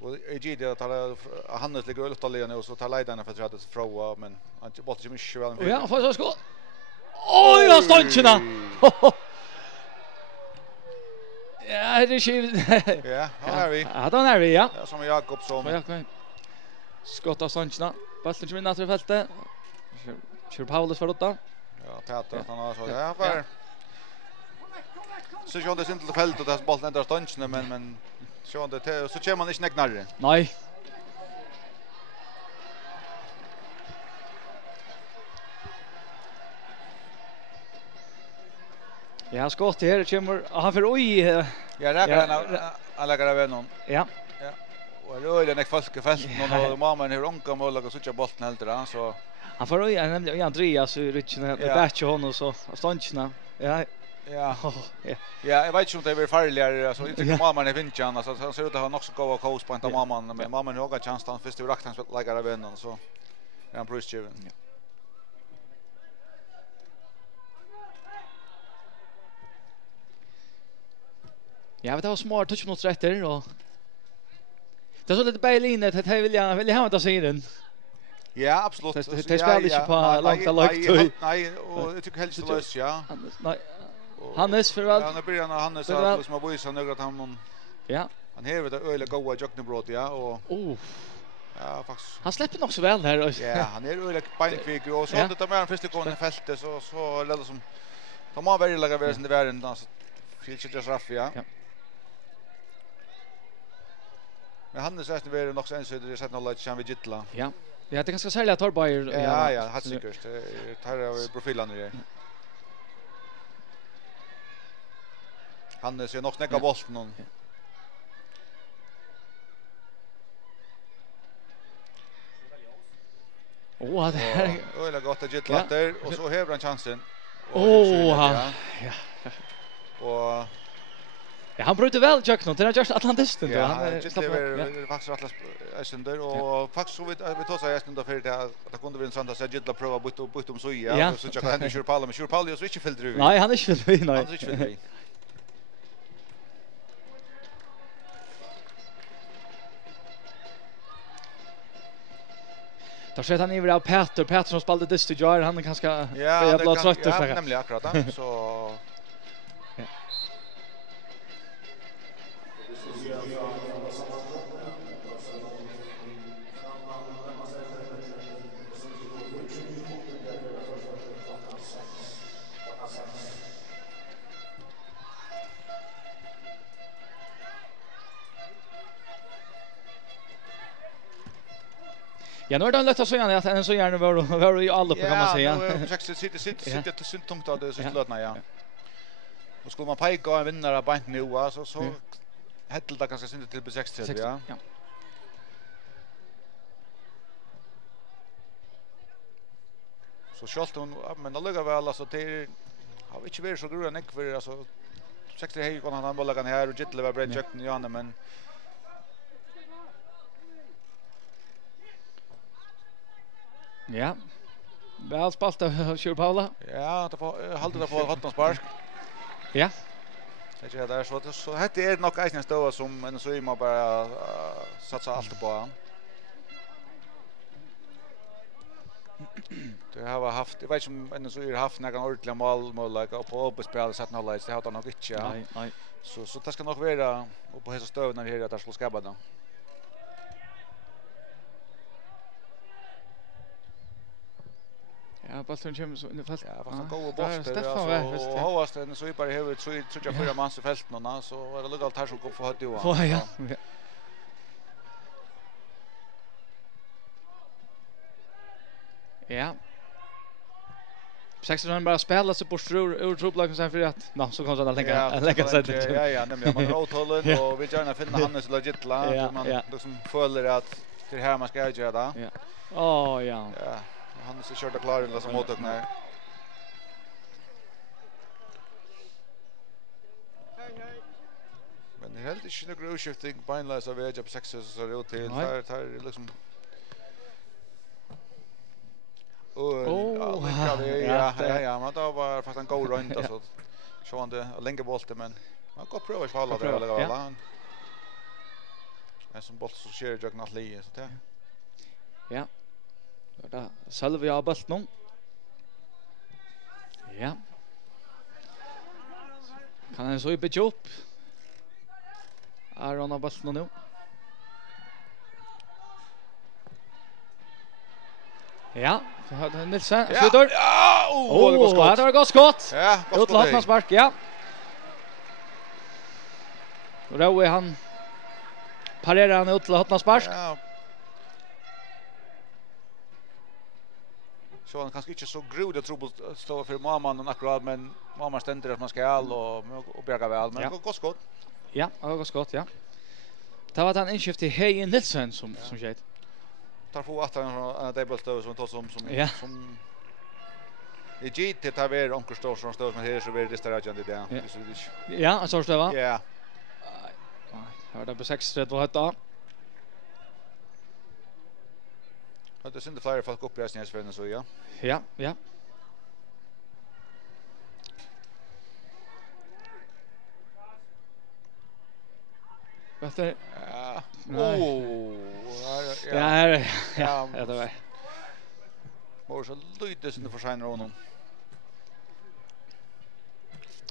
Och EG det att Hannes ligger ut alldeles nu så tar ledarna för att fråga men han bollen som inte väl. Ja, får så skott. Oj, jag stånchna. Ja, det är ja, här är vi. Ja, då är vi, ja. Ja, som Jakobsson. Ja, okej. Skott av stånchna. Bollen som innan fältet. Kör Paulus för åtta. Ja, Peter han har så ja, för så jag det inte till fältet och det bollen ändrar stånchna men så det så kör man inte knarre. Nej. Ja, skott här kommer han för oj. Ja, räcker han lägger av någon. Ja. Ja. Och då är det folk fält någon och mamman hur onka mål och så bollen helt där så han får oj nämligen Andreas i Richard det batch honom så stånchna. Ja. Ja. Ja, jag vet inte om det är farligare alltså inte mamman är vinchan alltså han ser ut att ha också gå och coast point av mamman men mamman har en chans att först rakt han lägger av någon så är han prisgiven. Ja, det var smart touch mot rätter och det så lite Berlin det vill jag ha det sidan. Ja, absolut. Det spelar inte på långt. Nej, och jag tycker helst lös ja. Nej. Hannes för väl. Ja, nu börjar Hannes att som har visat några att han ja. Han häver det öle goda jocknebrot ja och ja, faktiskt. Han släpper nog så väl här. Ja, han är öle beinkvik och så det med första gången i fältet så lätt som de har väl lägga vara sen det värden alltså finns det straff ja. Men Hannes är det väl nog sen så det sätter något chans vid Gitla. Ja. Ja, det ganska sälja Torbayer. Ja, har säkert. Tar av profilen det. Hannes är nog snäcka bollen någon. Det här öle gott att Gitla där och så häver han chansen. Ja. Och ja, han bröt väl Jackson till just Atlantisten då. Han är faktiskt Atlas Östender och faktiskt så vi tar så här stund för det kunde bli en sånt att Gitla prova byta så ja så jag kan köra Paul men köra Paul så inte fällt Nej, han är inte fällt nej. Han är inte fällt. Då ser han över av Peter som spelade det till Jar han kanske ja, det är trött så nämligen akkurat så Ja, nu är det lätt att säga att en så gärna var ju alla på kan man säga. Ja, nu sitter till synd tungt av det så slutna ja. Och skulle man peka en vinnare bant nu så hette det kanske synd till B6 ja. Så skalt hon men det lukar väl alltså det har inte varit så grön nek för alltså 60 hej kon han bollen här och Gittle var bred jucken Janne men Ja. Väl spalt av Sjur Paula. Ja, det får hålla det på hotton spark. Ja. Det är där så hette är nog eisen stå som en så man bara satsa allt på han. Det har haft, jag vet som en så haft några ordentliga mål på spel satt nolla det har nog inte ja. Nej. Så det ska nog vara på hela stöv när vi här där ska skabba då. Ja, bollen kommer så in i fält. Ja, fast han går bort och håvast den så bara hur så jag fyra man i fälten så är det legalt här som går för hött ju. Ja. Ja. 16 bara spela sig bort ur trubblagen sen för att så kan det lägga sig. Ja, nämligen man har åtalen och vi gärna finna Hannes legitla man liksom följer att det här man ska göra det. Ja. Ja. Hannes är körda klar eller som åtöknar. Men det är helt inte några utskiftning beinlös av väg på 6 så ser det ut till. Här liksom ja, men då var fast en go runt alltså. Sjönde länge bollen men man går prova att hålla det eller vad. Men som boll så kör jag något lite så där. Ja. Då Salvi har bollen nu. Ja. Kan han så bygga upp. Aaron har bollen nu. Ja, Nilsen skjuter. Ja, det var gott skott. Ja, gott skott. Utlåtna spark, ja. Rowe han parerar han utlåtna spark. Ja. Så han kanske inte så grudet trubbel stå för mamman akkurat men mamma ständer att man ska och bärga väl men gott skott. Ja, gott skott, ja. Det var han inskift till Hej Nilsen som skett. Tar få att han dubbelstöv som tar som i GT tar vi onkel står som står med här så blir det sträckande där. Ja, så står va? Ja. Ja, det på 6 rätt var det. Det är synd det flyger folk upp i Snäsfällen så ja. Ja. Vad är ja. Ja, det var. Var så lite som det försvinner honom.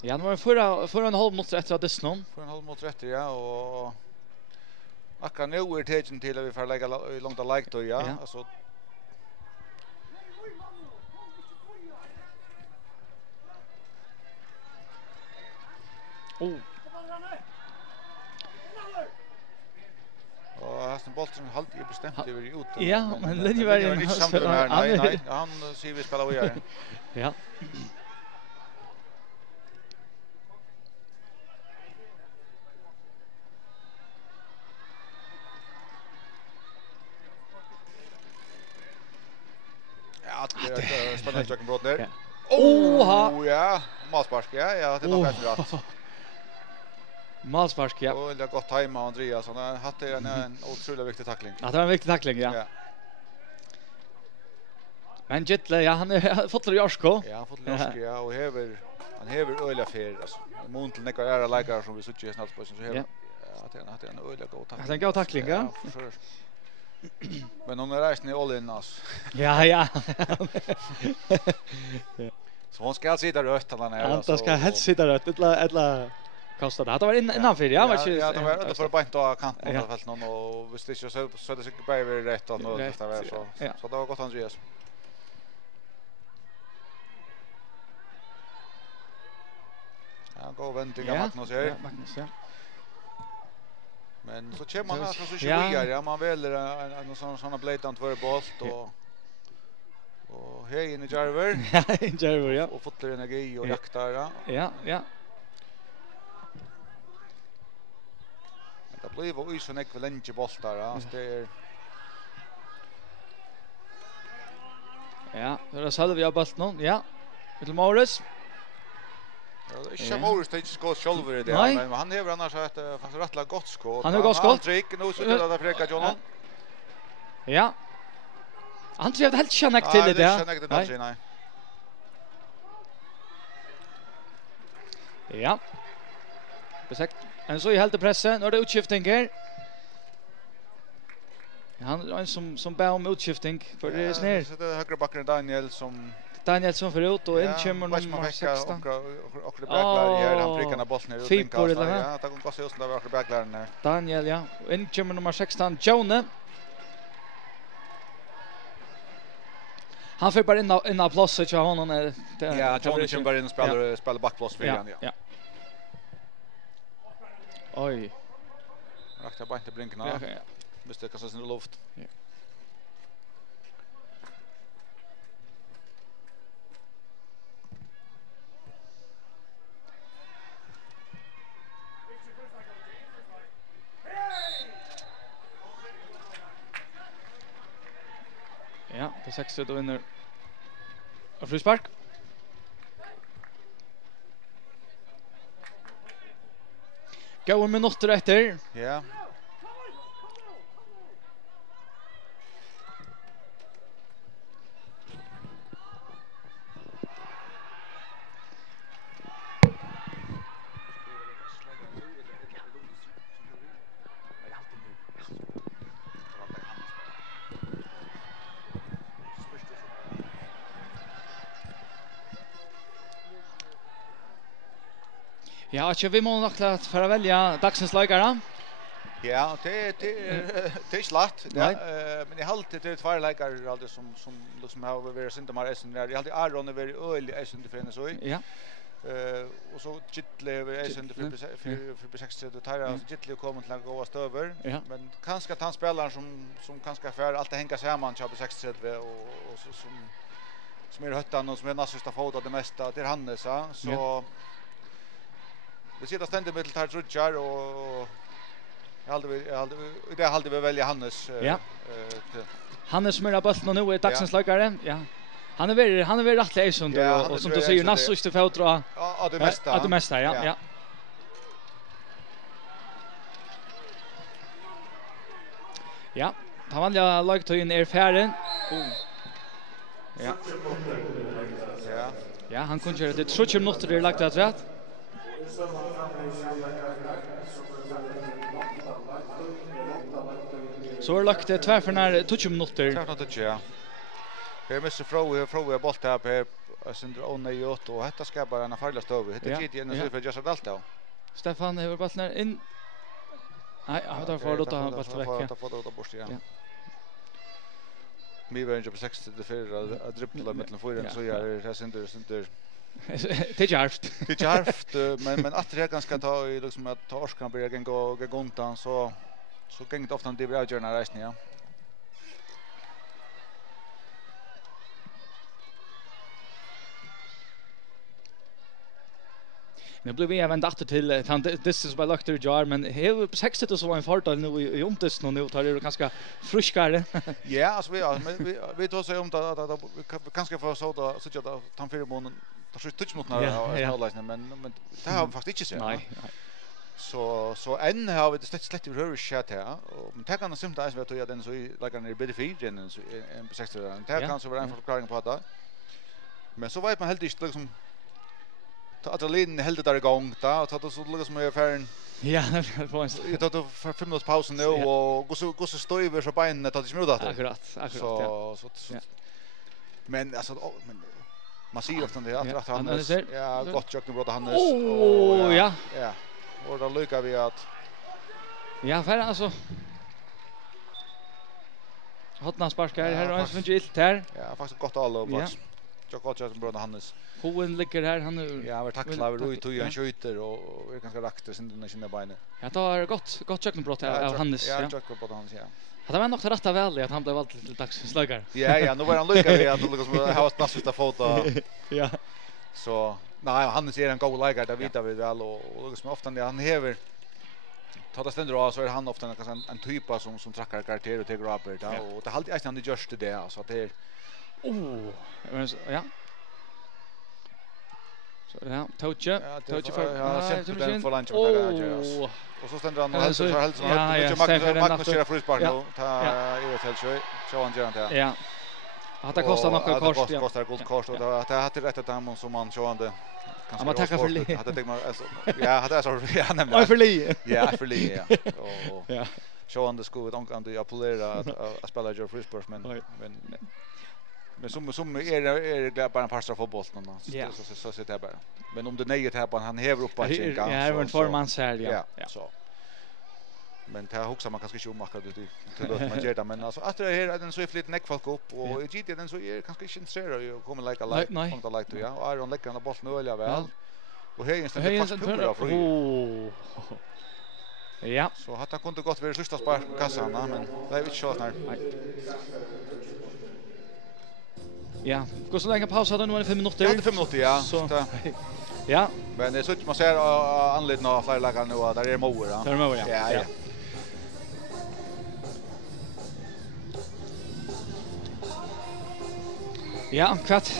Ja, nu var för en halv mot rätt att det snön. För en halv mot rätt ja och akka nu är tagen till att vi får lägga långt like då ja. Alltså Hasten bollen halt ju bestämt över ut. Ja, men linje var ju inte samt med nej. Han ser vi spelar vidare. Ja. Ja, det är spännande att brott där. Ja, Malspark ja, det är nog rätt. Malspark ja. Och det har gått tajma Andreas han har haft en otroligt viktig tackling. Ja, det var en viktig tackling ja. Men Gittle ja, han är fotler Jarsko. Ja, fotler Jarsko ja och han häver öliga fer alltså. Mont till några era likar som vi såg ju snart på så häver att han öliga god tackling. Det är en god tackling ja. Men hon är resten i ollen alltså. Ja. Så hon ska sitta rött han är alltså. Han ska helst sitta rött eller kostar det. Det var innanför ja, var ju ja, det var det för bant av kanten på fältet någon och visst det så det säkert bara är rätt och något det var så det var gott Andreas. Ja, gå vändning av Magnus här. Magnus ja. Men så kommer man alltså så vidare, ja man väljer en såna blatant för bolt och hej in i Jarver. Ja, in Jarver, ja. Och fått energi och jaktar, ja. Ja. Det blir ju så mycket länge boltar, ja. Det Ja, det är så vi har bollen någon. Ja. Till Morris. Ja, det är inte Morris det skott själv i det, men han har annars ett faktiskt rättla gott skott. Han har gott skott. Trick nu så det där fräcka John. Ja. Han tror helt känner till det. Nej. Ja. Besekt. En så i helt pressen, nu är det utskiftning här. Han är som bär om utskiftning för det är snär. Så det högra backen Daniel som för ut och in kommer nummer 16. Och det backlar här han prickar bollen ut i kassan. Ja, det kan gå så där var backlar där. Daniel ja, och in kommer nummer 16 Jone. Han får bara in av plats så honom är ja, Jone kommer bara in och spelar backplats för igen ja. Oj. Rakt bara inte blinkna. Ja. Måste kasta sin luft. Ja. Ja, på 60 då vinner. Och frispark. Gå minuter efter. Ja. Ja, så vi må nok klart för att välja dagsens lagare. Ja, det är slatt. Men jag har alltid det två lagare alltid som har varit synda mer än där. Jag har alltid Aron över öl är synda för henne så. Ja. Och så Gittle är synda för 60 det tar alltså Gittle kommer till att gå över. Men kanske att han spelar som kanske för allt hänga samman på 60 och som är höttan och som är nästa fot det mesta till Hannes så vi sitter ständigt med till Tarjudjar och jag hade vi välja Hannes. Hannes smörar bollen nu är dagsens lagare. Ja. Han är rätt läsund och som du säger nästa sista fot dra. Ja, det mesta. Att det mesta, ja. Ja, han vanliga lagtöjen är färdig. Ja. Ja, han kunde göra det 30 minuter det lagt att rätt. Så är lagt det tvär för när 20 minuter. Tvär för 20, ja. Här måste fråga bolt här på Sindre Onejot och detta ska bara en farlig stöv. Det är tid igen så för just allt. Stefan har bollen in. Nej, han tar för att ta bollen väck. Ta för att bort, ja. Vi var inte på 60 det för att dribbla mellan fyra så gör det Sindre det är jarft. Det är jarft, men att det ganska ta i liksom att ta orskan börja gå gontan så gäng det ofta det blir avgörande resten, ja. Nu blir vi även dator till this is by Lucky Jar men här på 60 så var en fördel nu i omtest nu tar det ganska friskare. Ja, alltså vi tar sig om att vi kanske får så att han för månaden tar sig touch mot när men det har faktiskt inte så. Nej. Så än har vi det slett i rör chat här och men det kan symt att vet jag den så lägger ner bit för en på 60 där. Det kan så vara en förklaring på det. Men så vet man helt inte liksom adrenalin helt där igång då och så lukar som är färren. Ja, det var en. Jag tar för 5 minuters paus nu och gå så stå över så beinen att det smurda. Akkurat. Så. Men alltså man ser ofta det att Hannes gott kökt bröd Hannes och ja. Och då lyckas vi att ja, för alltså Hotna sparkar här och så finns ju ilt här. Ja, faktiskt gott all över. Jag coachar som bröder Hannes. Hoen ligger här han nu. Ja, vi tacklar vi tog ju en skjuter och är ganska rakt sen den sina ben. Ja, det har gott kökkenbrott av Hannes. Ja, kökkenbrott av Hannes, ja. Det var nog rätt väl att han blev valt till dagsens lagare. Ja, nu var han lyckad med att liksom ha snabbast fota. Ja. Så nej, Hannes är en god lagare, det vet vi väl och liksom ofta när han häver ta det ständer av så är han ofta en typ som trackar karaktär och tar grabbar där och det alltid han just det alltså att det är ja. Så ja, Touche för sen för lunch och så ständer han och hälsar så hälsar han Magnus kör frispark nu ta är det så han gör det. Ja. Att det kostar något kort. Det kostar gott kort och det har rätt att han som man sjående kanske man tackar för det. Hade man alltså ja, hade så ja nämligen. För det. Ja, för det ja. Och ja. Sjående skulle de jag polera att spela Joe Frispark men som är bara en passar fotboll så sitter det bara. Men om det nejet här på han häver upp att checka. Ja, det var en formans här ja. Så. Men det huxar man kanske inte ommakar det till att man gör det men alltså att det är den så är flit neckfolk upp och GT den så är kanske inte intresserad ju kommer lika lite like ja och Iron lägger den bollen öliga väl. Och höjens den fast pura för. Ja. Så hade han kunde gott vara sista spark på kassan men det är inte så snart. Ja, går så länge paus hade nu 5 minuter. Ja, 5 minuter ja. Så. Ja. Men det är så att man ser anledningen av flera lagar nu där är Moer. Där är Moer ja. Ja, kvart.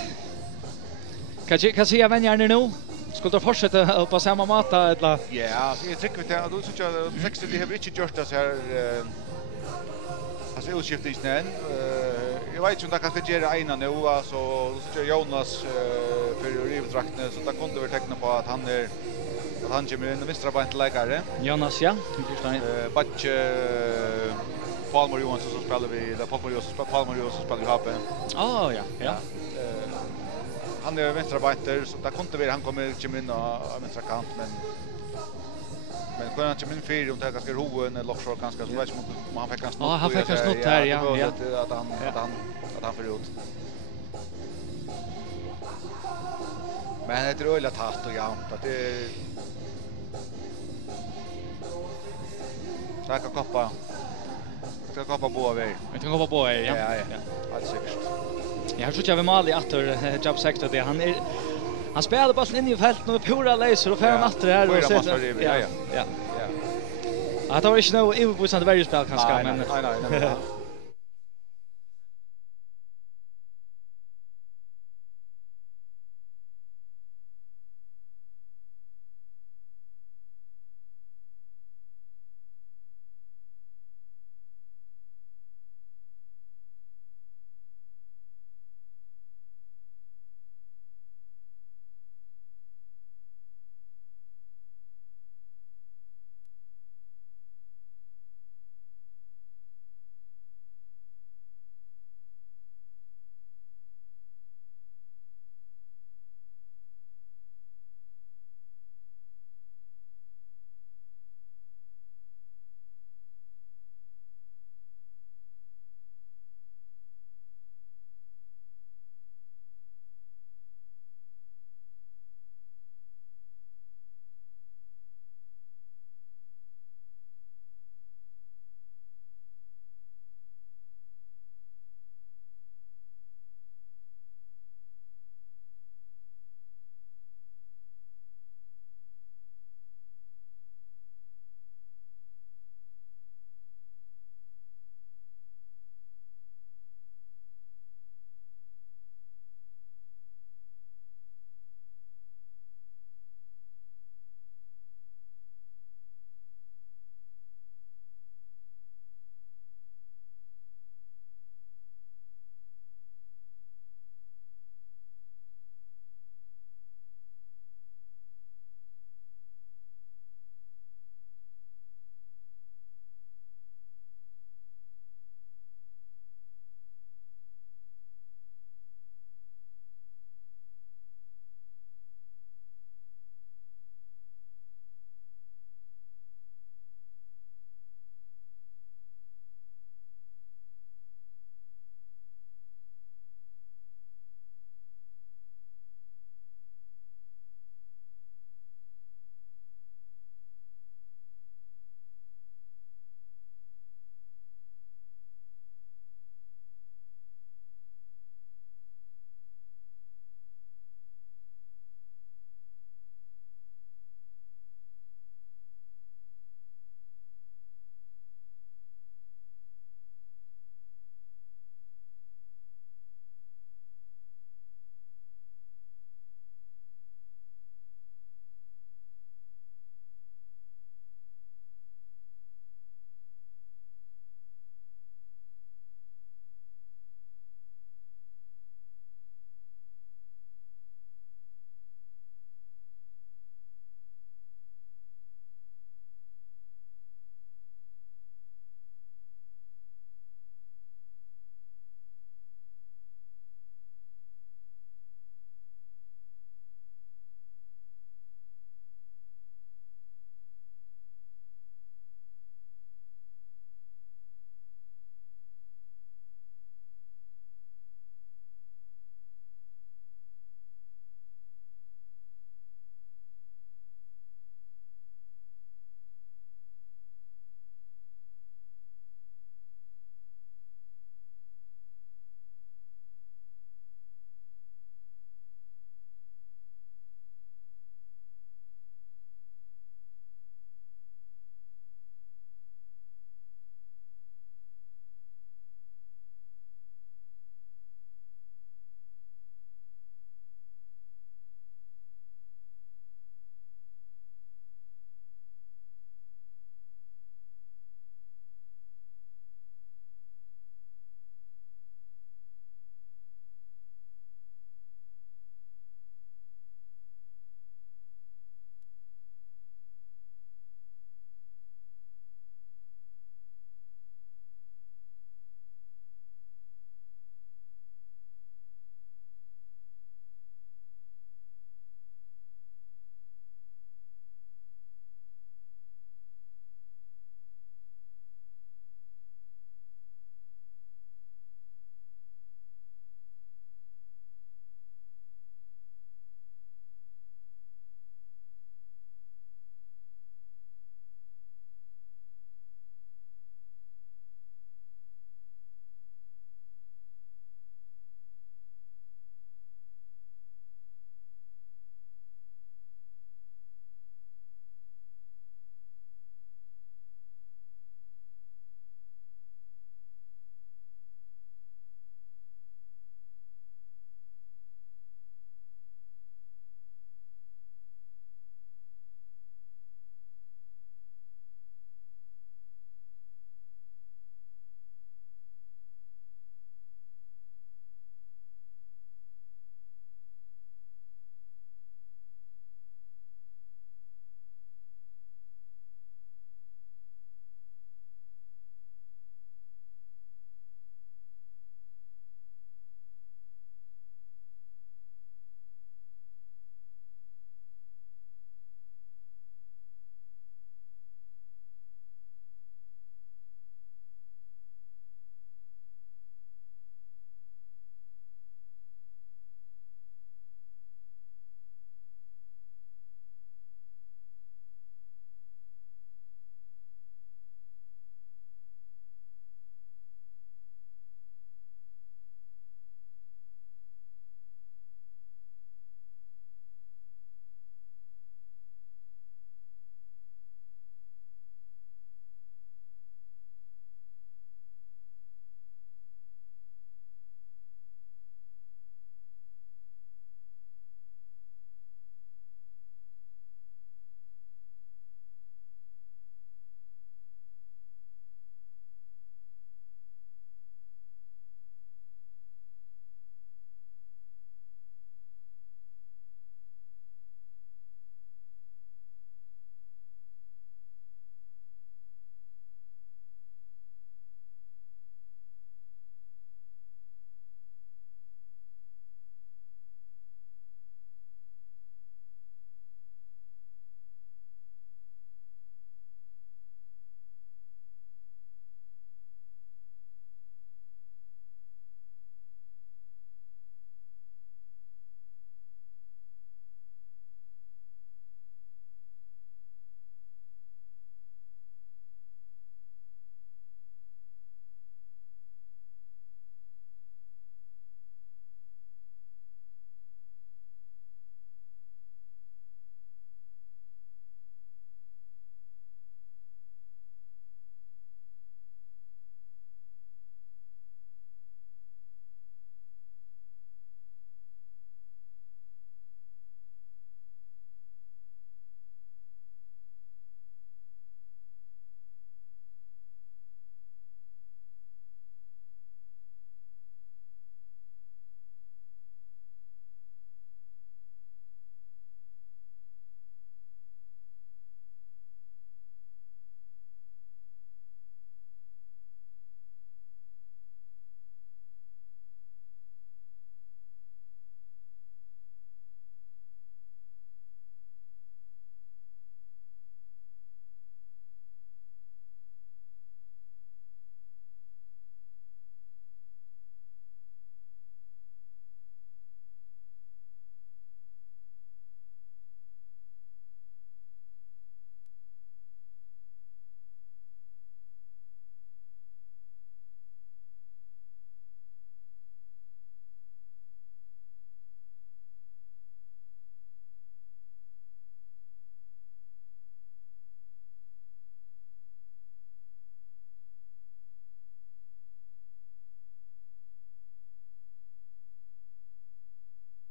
Kan se jag vänner nu? Skulle du fortsätta på samma mata eller? Ja, jag tycker att du så jag 60 det har inte gjort det så här alltså utskiftningen. Jag vet inte om det kanske ger ena nu alltså så Jonas för rivdraktene så det kunde väl teckna på att han kommer in i vänstra bänk lägare. Jonas ja. Batch Palmer Johansson så spelar vi där Palmer Johansson spelar vi hapen. Ja. Han är vänsterbänker så där kunde vi han kommer in av vänstra kant men kunde han inte min fyr om det ganska roen eller också ganska så vet man han fick en snutt. Han fick en snutt här ja. Att han för ut. Men det är öliga tatt och jämnt att det så kan koppa. Ska koppa på över. Vi kan koppa på över ja. Allt säkert. Jag har sett jag Mali åter job sector det han spelar bollen in i fältet och pura laser och får han åter här och sätter ja. Jag tror inte nu i på sånt varje spel kanske men nej.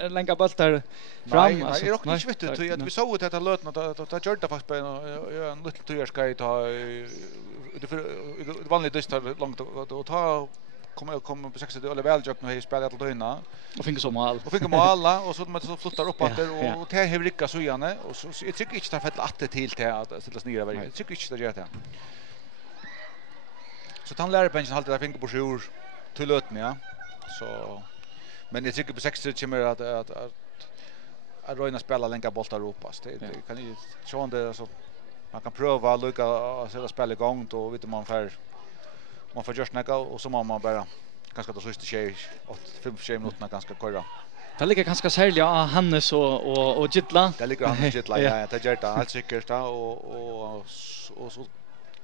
länga bollar fram. Nej, det är också inte viktigt att vi såg det här lötna att gjorde faktiskt på en liten turska ta det vanliga dystar långt och ta kommer på 60 eller väl jag nu spelar till döna och fick så mål. Och fick mål och så man så flyttar upp att och det har rycka så igen och så jag tycker inte det har fått till att ställa ner över. Jag tycker inte det gör det. Så han lär benchen alltid där finger på sjur till lötna ja. Så men jag tycker på 60 kommer att röna spela länka bollar Europas. Det kan ju sjå det så man kan pröva att lucka att sätta spel igång då vet man får just näka och så man bara ganska då sista tjej 5 minuter ganska köra. Det ligger ganska särskilt Hannes och Gitla. Det ligger Hannes Gitla ja, det gör det allt säkert och så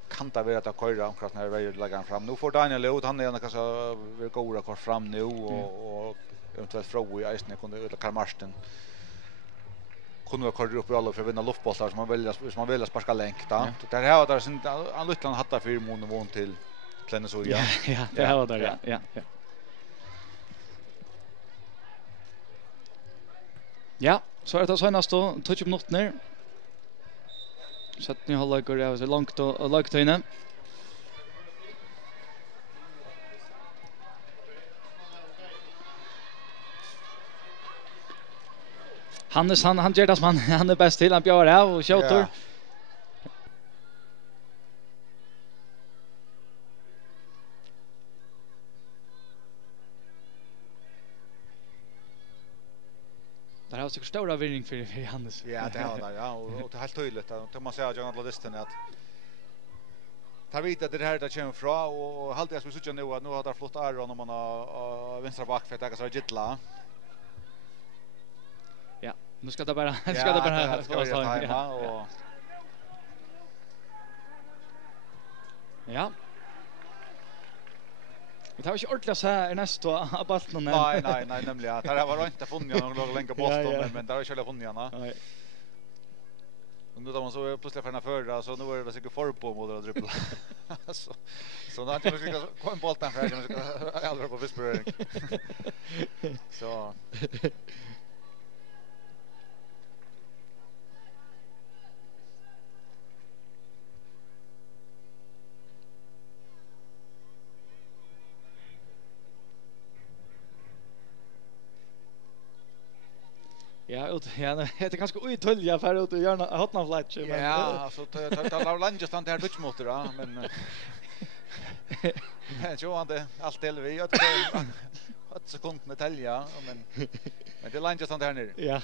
kan det vara att köra omkring när vi lägger fram. Nu får Daniel ut han är kanske vill gå ora kvar fram nu och eventuellt Froe i isen kunde eller Karl Marsten kunde vi köra upp i alla för att vinna luftbollar som man vill sparka länk då. Det här var där sen han Lutland hade 4 månader till Klennes och ja. Ja, det här var där ja. Ja, så är det senast då 20 minuter. Så att ni håller går det så långt och långt inne. Hannes han gör det som han är bäst till han bjöd av och skjuter. Där har så stor avvinning för Hannes. Ja, det har ja och det är helt tydligt att man ser jag listan att tar vi att det här där kommer från och halt jag skulle nu att nu har det flott Aron om man har vänstra back för att ta sig Gitla. Ja, nu ska det bara ja och ja. Vi tar ju ordentligt så här nästa av bollen. Nej, nämligen att det var inte funnit någon länka bollen men där har jag funnit gärna. Nej. Och nu då man så plötsligt förna förra så nu är det säkert för på mot att dribbla. Så då kan vi komma en boll där för jag aldrig på Visberg. Så Ja, det är ganska uitölja för ut och gärna hotna flatch men ja, så tar lange stand här bitch motor då men så han det allt till vi att 8 sekunder tälja men det lange stand här nere. Ja.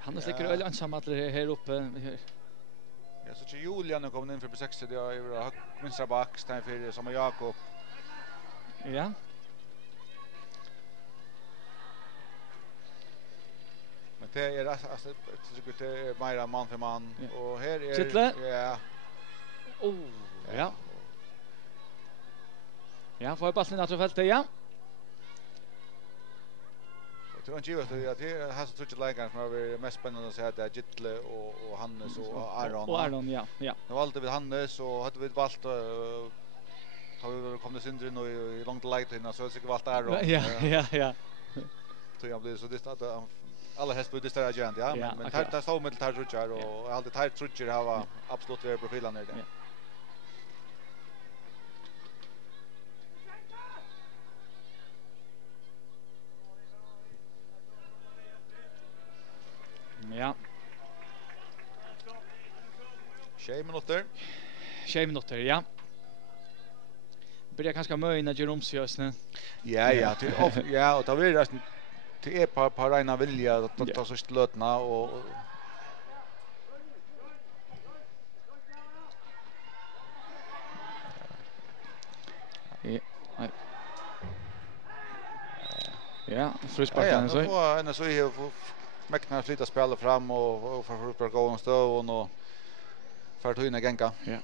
Han sticker öl ensam att här uppe. Ja, så Julian kom in för på 60 det är vänstra back stäm för som Jakob. Ja. Men det är alltså det är mer man för man och här är Kittle? Ja. Oh, ja. Ja, får jag passen att fältet ja. Jag tror inte att det har så mycket lägen som är mest spännande att se att det är Gittle och Hannes och Aron. Och Aron ja. Nu valde vi Hannes och hade vi valt har vi kommit syndre nu i långt läge innan så säkert valt Aron. Ja. Så jag blir så det att alla häst på det där agent ja men tar så med tar trutchar och alltid tar trutchar har absolut över profilen där. Ja. 6 minuter. 6 minuter, ja. Börjar ganska möjna Jeromsjösne. Ja, och då blir det till är på rena vilja att ta så slötna och Ja, frisparken så. Ja, en så är mäknar flytta spela fram och för att gå en stå och för att hinna gänka. Ja.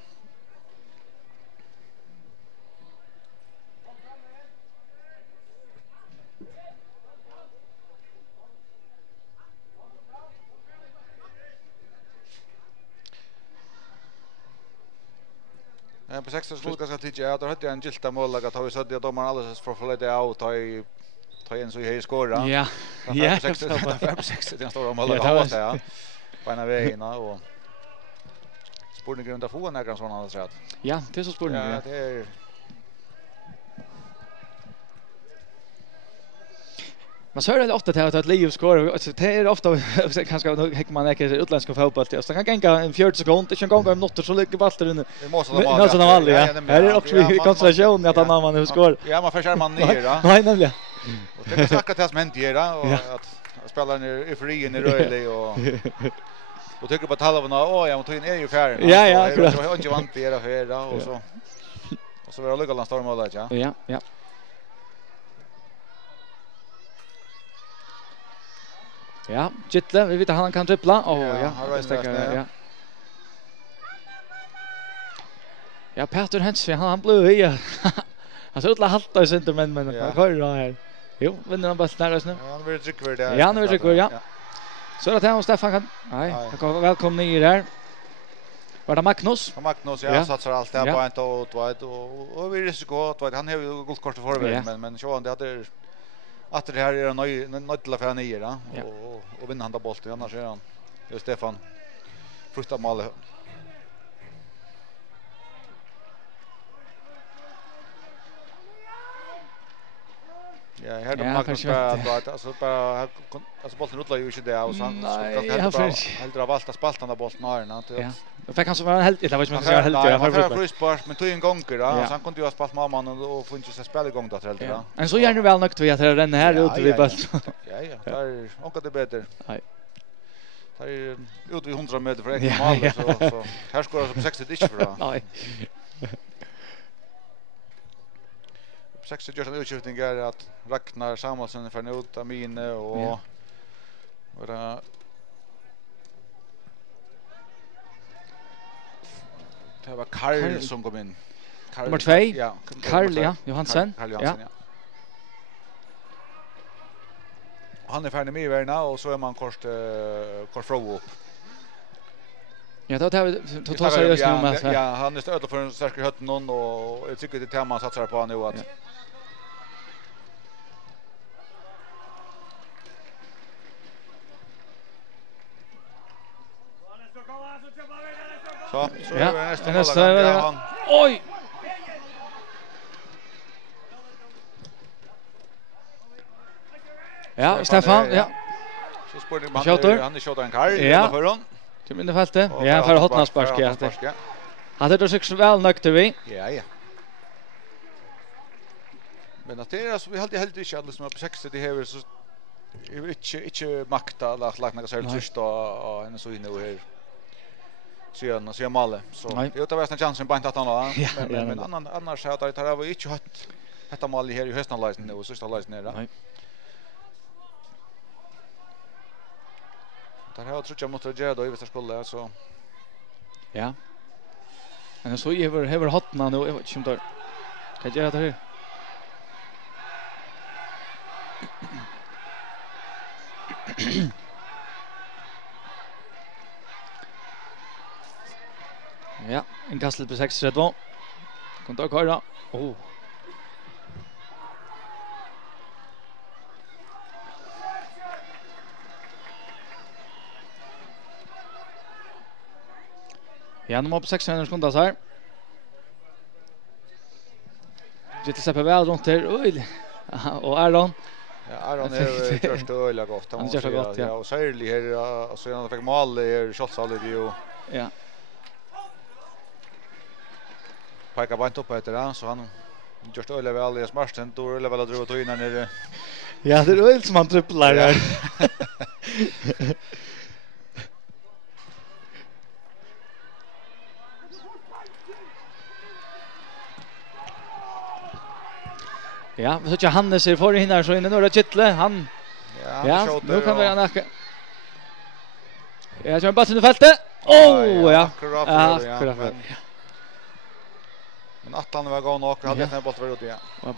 på 6 skulle ganska tidigt. Jag hade en gilta mål att ha vi sett att domaren alldeles för lite out ta en så här skåra. Ja. Ja. På 6 det står mål att ha ja. På en väg och spårning grund av få några såna hade sagt. Ja, det är så spårning. Ja, det är man så är det ofta att Leo skor alltså det är ofta kanske man inte utländska fotboll så kan gänga en 40 sekund det kan gå om något så ligger bollen in. Det måste de ha. Ja. Här är också konstellation att han man skor. Ja, man försöker man ner då. Nej, nämligen. Och det snackar till som hänt här och att spelarna är fri i rörlig och tycker på halvan jag måste in är ju färdig. Ja, akkurat. Jag har inte vant det här och så. Och så var det Lugaland stormålet, ja. Ja. Ja, Gittle, vi vet att han kan dribbla. Ja. Ja, Peter Hensvig, han blev ja. Han så utla halta i center men han kör då här. Jo, vinner han bara snarare nu. Ja, han vill trycka där. Ja, han vill trycka ja. Så att han Stefan kan. Nej, han kommer välkommen ner där. Var det Magnus? Magnus, ja, satsar allt där på en och vi riskerar att han har ju guldkort för förväg men så han det hade att det här är nöjd till att få ner och vinna han där bollen annars är han Stefan fruktar mål. Ja, här då Magnus alltså bollen rullar ju inte där och så han helt av allt spaltan där bollen när ja. Och fick han så var helt jag vet inte vad jag helt jag har frispark men tog en gånger då så han kunde ju ha spelat mamman och få inte så spela igång då helt då. Men så gärna väl nog att det den här ute vid bort. Ja, där och det bättre. Nej. Där är ut vid 100 meter från mål så här skorar så på 60 inte för då. Nej. 60 gör en utskiftning är att Ragnar Samuelsson för ut Amine och det var Karl som kom in. Nummer 2. Ja, Karl Johansson. Ja. Han är färdig med värna och så är man kort fråga upp. Ja, då tar vi totalt seriöst nu med. Ja, han är stöd för en stark hötten någon och jag tycker det tema satsar på nu att Så är det nästa. Oj. Ja, Stefan, ja. Så spår man han skjuter en Karl i förhånd. Till mittfältet. Ja, för hotnarspark ja. Hade det så väl nökt vi. Ja. Men att det är så vi hade helt inte alla som på 60 det här så inte makta lagt några så tyst och en så inne och här. Så mål så det tar väl en chans på att han men annars så att det har inte haft detta mål här i hösten läsen och sista läsen där. Nej. Där har jag tror jag måste göra då i vissa skulle så. Ja. Men så över hotna nu jag vet inte om det. Kan jag göra det här? Ja, en kastel på 6-2. Kontar Karla. Oh. Ja, nummer på 600 sekunder så här. Gitte Seppe väl runt här. Oj. Och Aron. Ja, Aron är först öliga gott. Han gör det gott, ja. Och särskilt här så han fick mål i Scholzallet ju. Ja. Pekar bara inte upp efter det, så han gör det öliga väl i smarten. Då är det väl att dra in när ja, det är öl som han tripplar här. Ja, så att Hannes är för hinner så inne några Kittle han. Ja, nu kan vi nacka. Jag kör bara till fältet. Ja. Akkurat. Men Atlan var gång och hade den bollen var ute igen. Ja.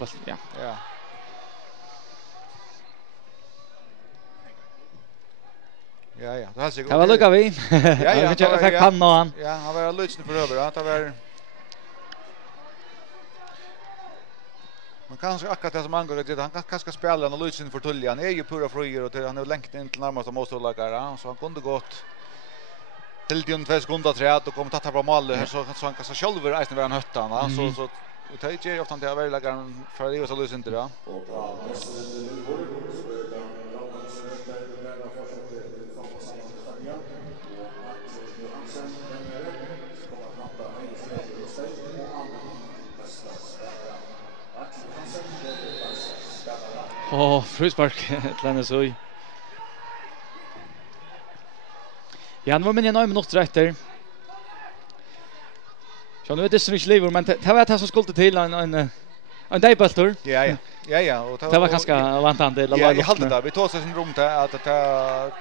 Ja. Det har sig. Det var lugga vi. Ja. Jag fick panna han. Ja, han var lyssna för över att det var kanske akkurat det som angår det han kanske spela och Lucien för Tullia. Han är ju pura frier och han har längt in till närmaste motståndare så han kunde gått till den 2 sekunder träd och kommer ta på mål här så han kan så själv resten vara höttan så det ger ofta det är väl lagar för det så Lucien då. Frispark Lennes oj. Ja, nu var men 9 minuter efter. Så nu är det inte liv men det var det som skulle till en daybaltur. Ja och det var ganska vantande eller vad. Jag hade det. Vi tog oss en rum till att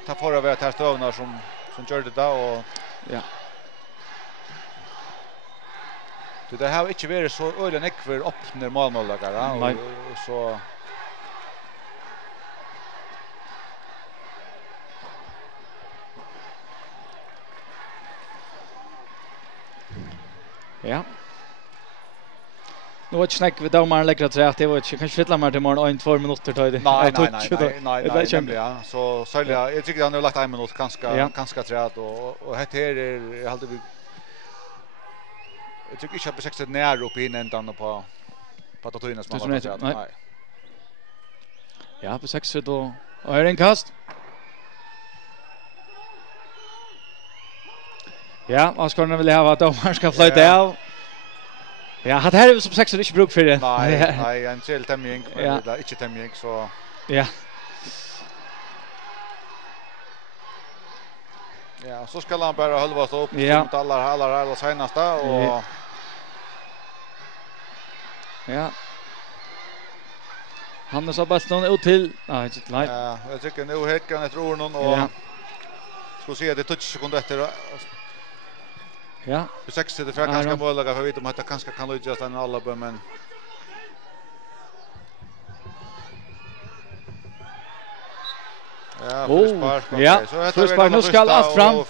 ta förra vart här stövnar som gjorde det och ja. Det har inte varit så öle nekver öppnar målmålagare och så ja. Nu var det snack vid domaren lägger att säga att det var inte kanske fylla mer till morgon 1-2 minuter tar det. Nej, ja. Så sälja jag tycker han har lagt 1 minut ganska träd och här är hade vi jag tycker inte att besexet nära upp in ändan på Tatuinas man har sagt nej. Ja, besexet och är en kast. Ja, Oscar vill ha att domaren ska flytta av. Ja, hade här som sexer inte bruk för det. Nej, en till tämjing men det är inte tämjing så. Ja. Ja, så ska han bara hålla sig upp mot alla senaste och ja. Han är så bara stående ut till. Nej. Ja, jag tycker nu helt kan ett ord någon och ska se det 20 sekunder efter. Ja. För 60 det för ganska måliga för vet om att det kanske kan lyckas den alla men ja, frispark. Ja, frispark nu ska allt fram.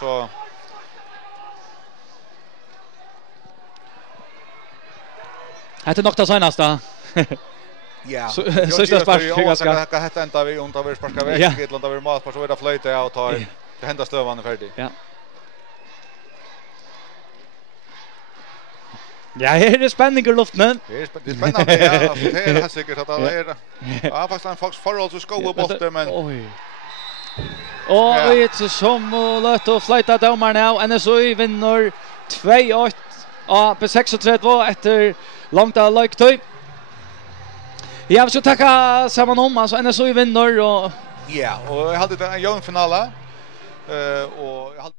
Så det är nog det senaste. Ja. Så det spark ganska. Kan hetta ända vi undan vi sparkar väck ett landa vi mål på så är det flöjta och tar det händer stövan färdig. Ja. Ja, här är spänning i luften. Det är spännande, ja. Det är säkert att det är. Ja, fast en Fox förhåll så skoar bollen men oj. Oj, det är som lätt att flytta domaren nu. NSU vinner 2-8 på 36 efter långt av lögtøy. Ja, vi ska tacka samman om. Alltså NSU vinner och ja, och jag hade en jämn final och jag hade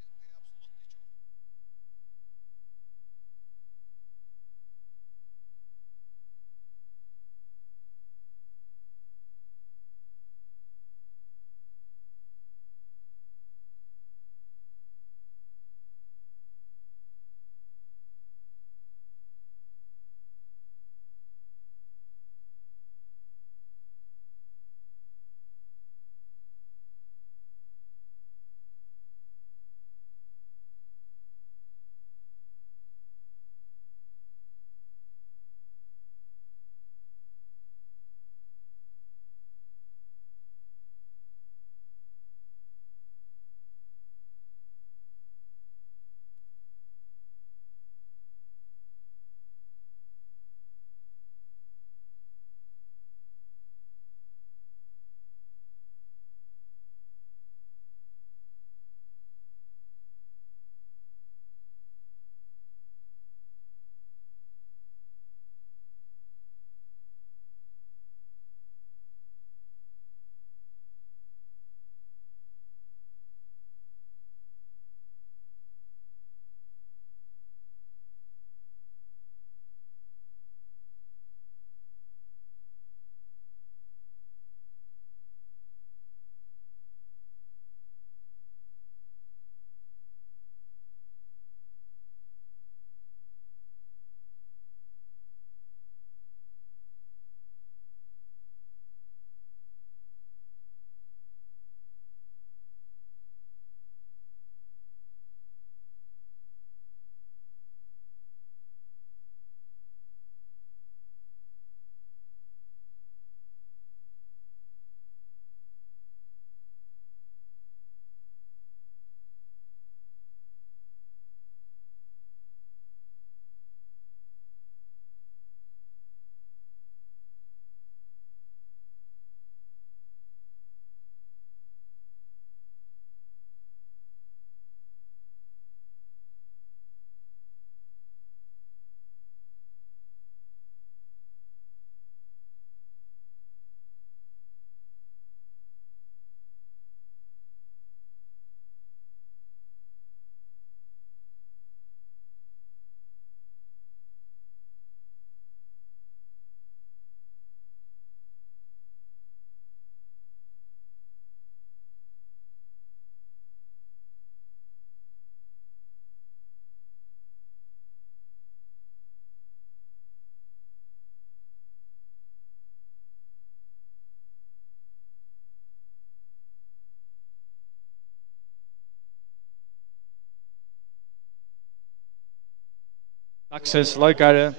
Axels Leukare.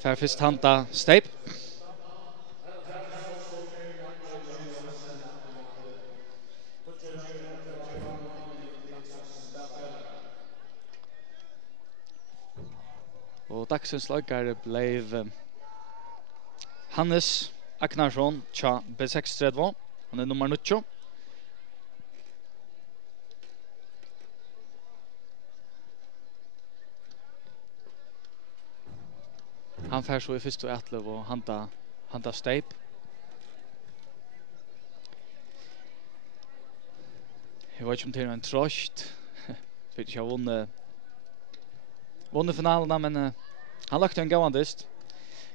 För först hanta Steip. Och Axels Leukare blev Hannes Agnarsson tja B632. Han är nummer 9. Han fär så i första och ätlöv och hanta Steip. Jag vet inte om det är en tröst. Jag vet inte om jag vunnit finalerna, men han lagt en gåandist.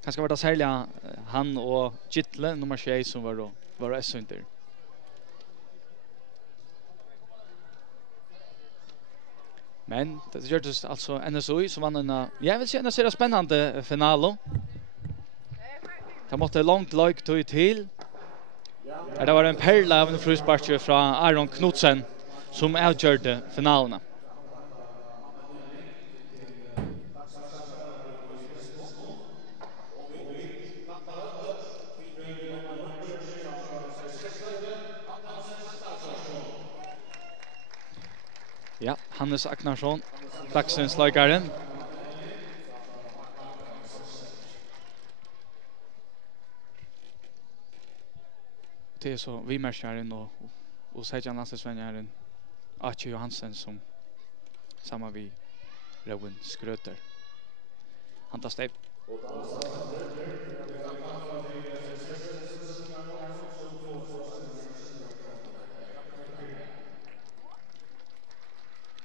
Kanske var det särskilt han och Gittle, nummer 6, som var S-under. Men det gjordes alltså NSOI som vann en, jag vill säga, en spännande final. Det måtte långt lag tog till. Det var en perla av en fruspark från Aron Knudsen som avgjorde finalerna. Ja, Hannes Agnarsson, dagsens lagaren. Det är så Vimerskjæren och Sejan Lassesvenjæren, Archie Johansen som samma vi Rowan Skröter. Han tar Steip.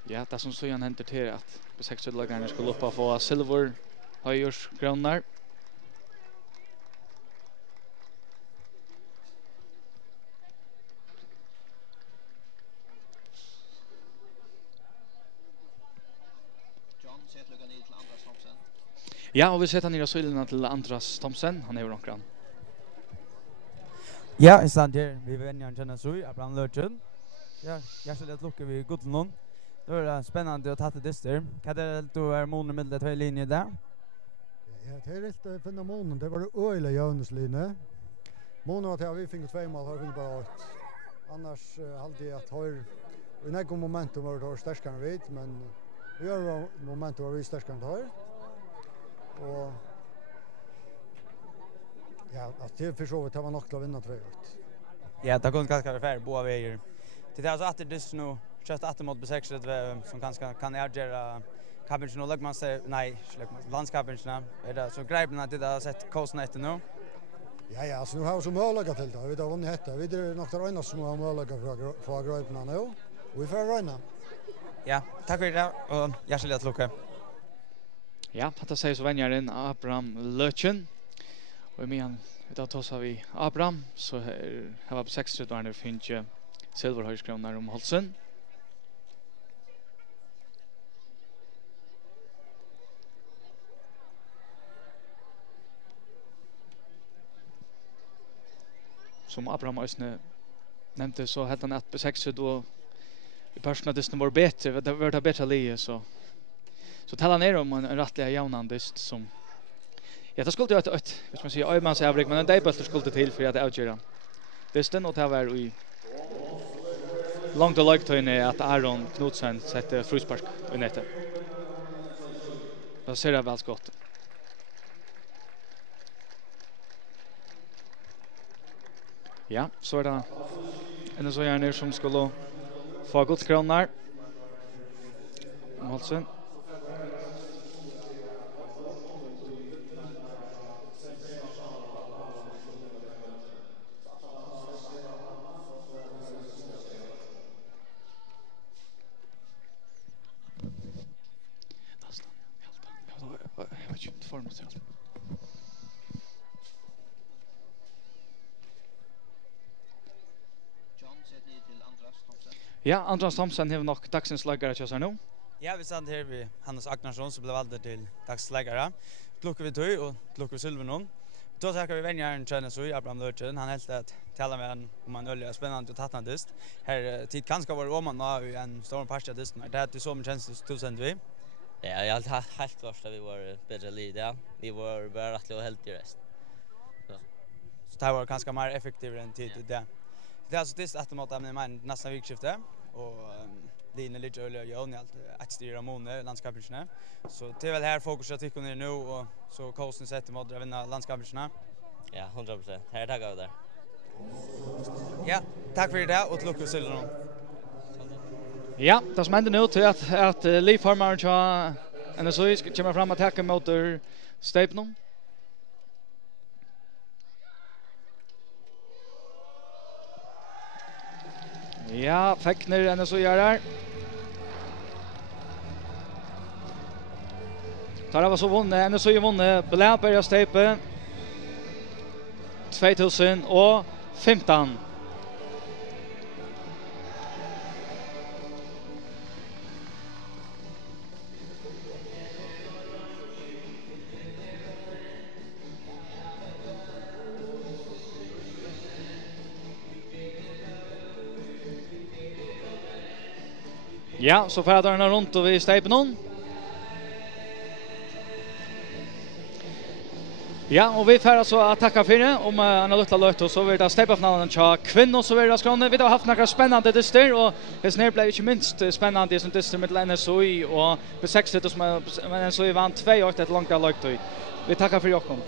Ja, det som så igen händer till att B6-lagarna skulle upp och få silver höjårsgrannar. Ja, och vi sätter ner syllarna till Andras Thomsen. Han är ju ronkran. Ja, i stand här. Vi vänjer en känna så Abraham Lörtjen. Ja, jag skulle lucka vi gott någon. Det är spännande att ta det där. Kan det då är månen med det två linjer där? Ja, det är rätt finna månen. Det var det öliga Johanneslinje. Månen att vi fick 2 mål har vi bara 8. Annars hade jag att har i något momentum var det starkare vet, men vi har momentum var vi starkare har. Och ja, att det för så att var nog att vinna 2-1. Ja, det kunde ganska fair båda vägar. Det är alltså att det nu kött att mot B6 som kanske kan avgöra Kabinchen och Lögman säger nej, landskapinchen är det så grejen att det har sett kostnaden nu. Ja, så nu har vi så möjliga till det. Vi har vunnit detta. Vi är nog det enda som har möjliga för grejerna nu. Och vi får räna. Ja, tack för det och hjärtligt lucka. Ja, det säger så vänjaren Abraham Lötjen. Och i medan idag tar vi Abraham så här var på 60 år när finns ju silverhöjskronar om Holsen. Som Abraham Ösne nämnde så hade han att på 60 då i personadisten var bättre, det var det bättre lige så talar ner om en rättliga jaunandist som ja, det skulle jag ett vet man säga Öjmans avrik, men en dejböster skulle till för att avgöra. Disten och det var i långt och långt är att Aron Knudsen sätter fruspark i nätet. Det ser det väl skott. Ja, så är det en så gärna som skulle få guldskronar. Målsen. Ja, Andras Thomsen har nog dagsens lagare till oss här nu. Ja, vi stand här vid Hannes Agnarsson som blev vald till dagsläggare. Klockar vi tog och klockar vi silver någon. Då tackar vi vänjaren känner så i Abraham Lörtjen. Han helt att tala med en om man öliga spännande och tattna dist. Här tid kanske var om man har en stor parstadist. Det är så som känns 1000 vi. Ja, jag har helt klart att vi var bättre lid, ja. Vi var bara rätt helt i rest. Så det var ganska mer effektivt än tid det. Det är alltså det att mot men nästa vikskifte och Line lite öl och Jon allt att styra Mone landskapsarna. Så det är väl här fokus att tycker nu och så Karlsson sätter mot att vinna landskapsarna. Ja, 100%. Här tackar vi där. Ja, tack för det och lycka till då. Ja, det som händer nu till att Leif Farmar och NSOI kommer fram att attacka mot Stapnon. Ja, Fäckner NSOI är där. Tar var så vunnit, NSOI vunnit Bläberga Stape 2015. Ja, så färdar den runt och vi stejper någon. Ja, och vi färdar så att tacka för det. Om han har luttat löt och så vill det stejpa finalen till kvinnor så vill det skråna. Vi har haft några spännande dyster och det ner blev inte minst spännande som dyster med NSOI och på 60 som NSOI vann 2-8 ett långt löt. Vi tackar för Jakob.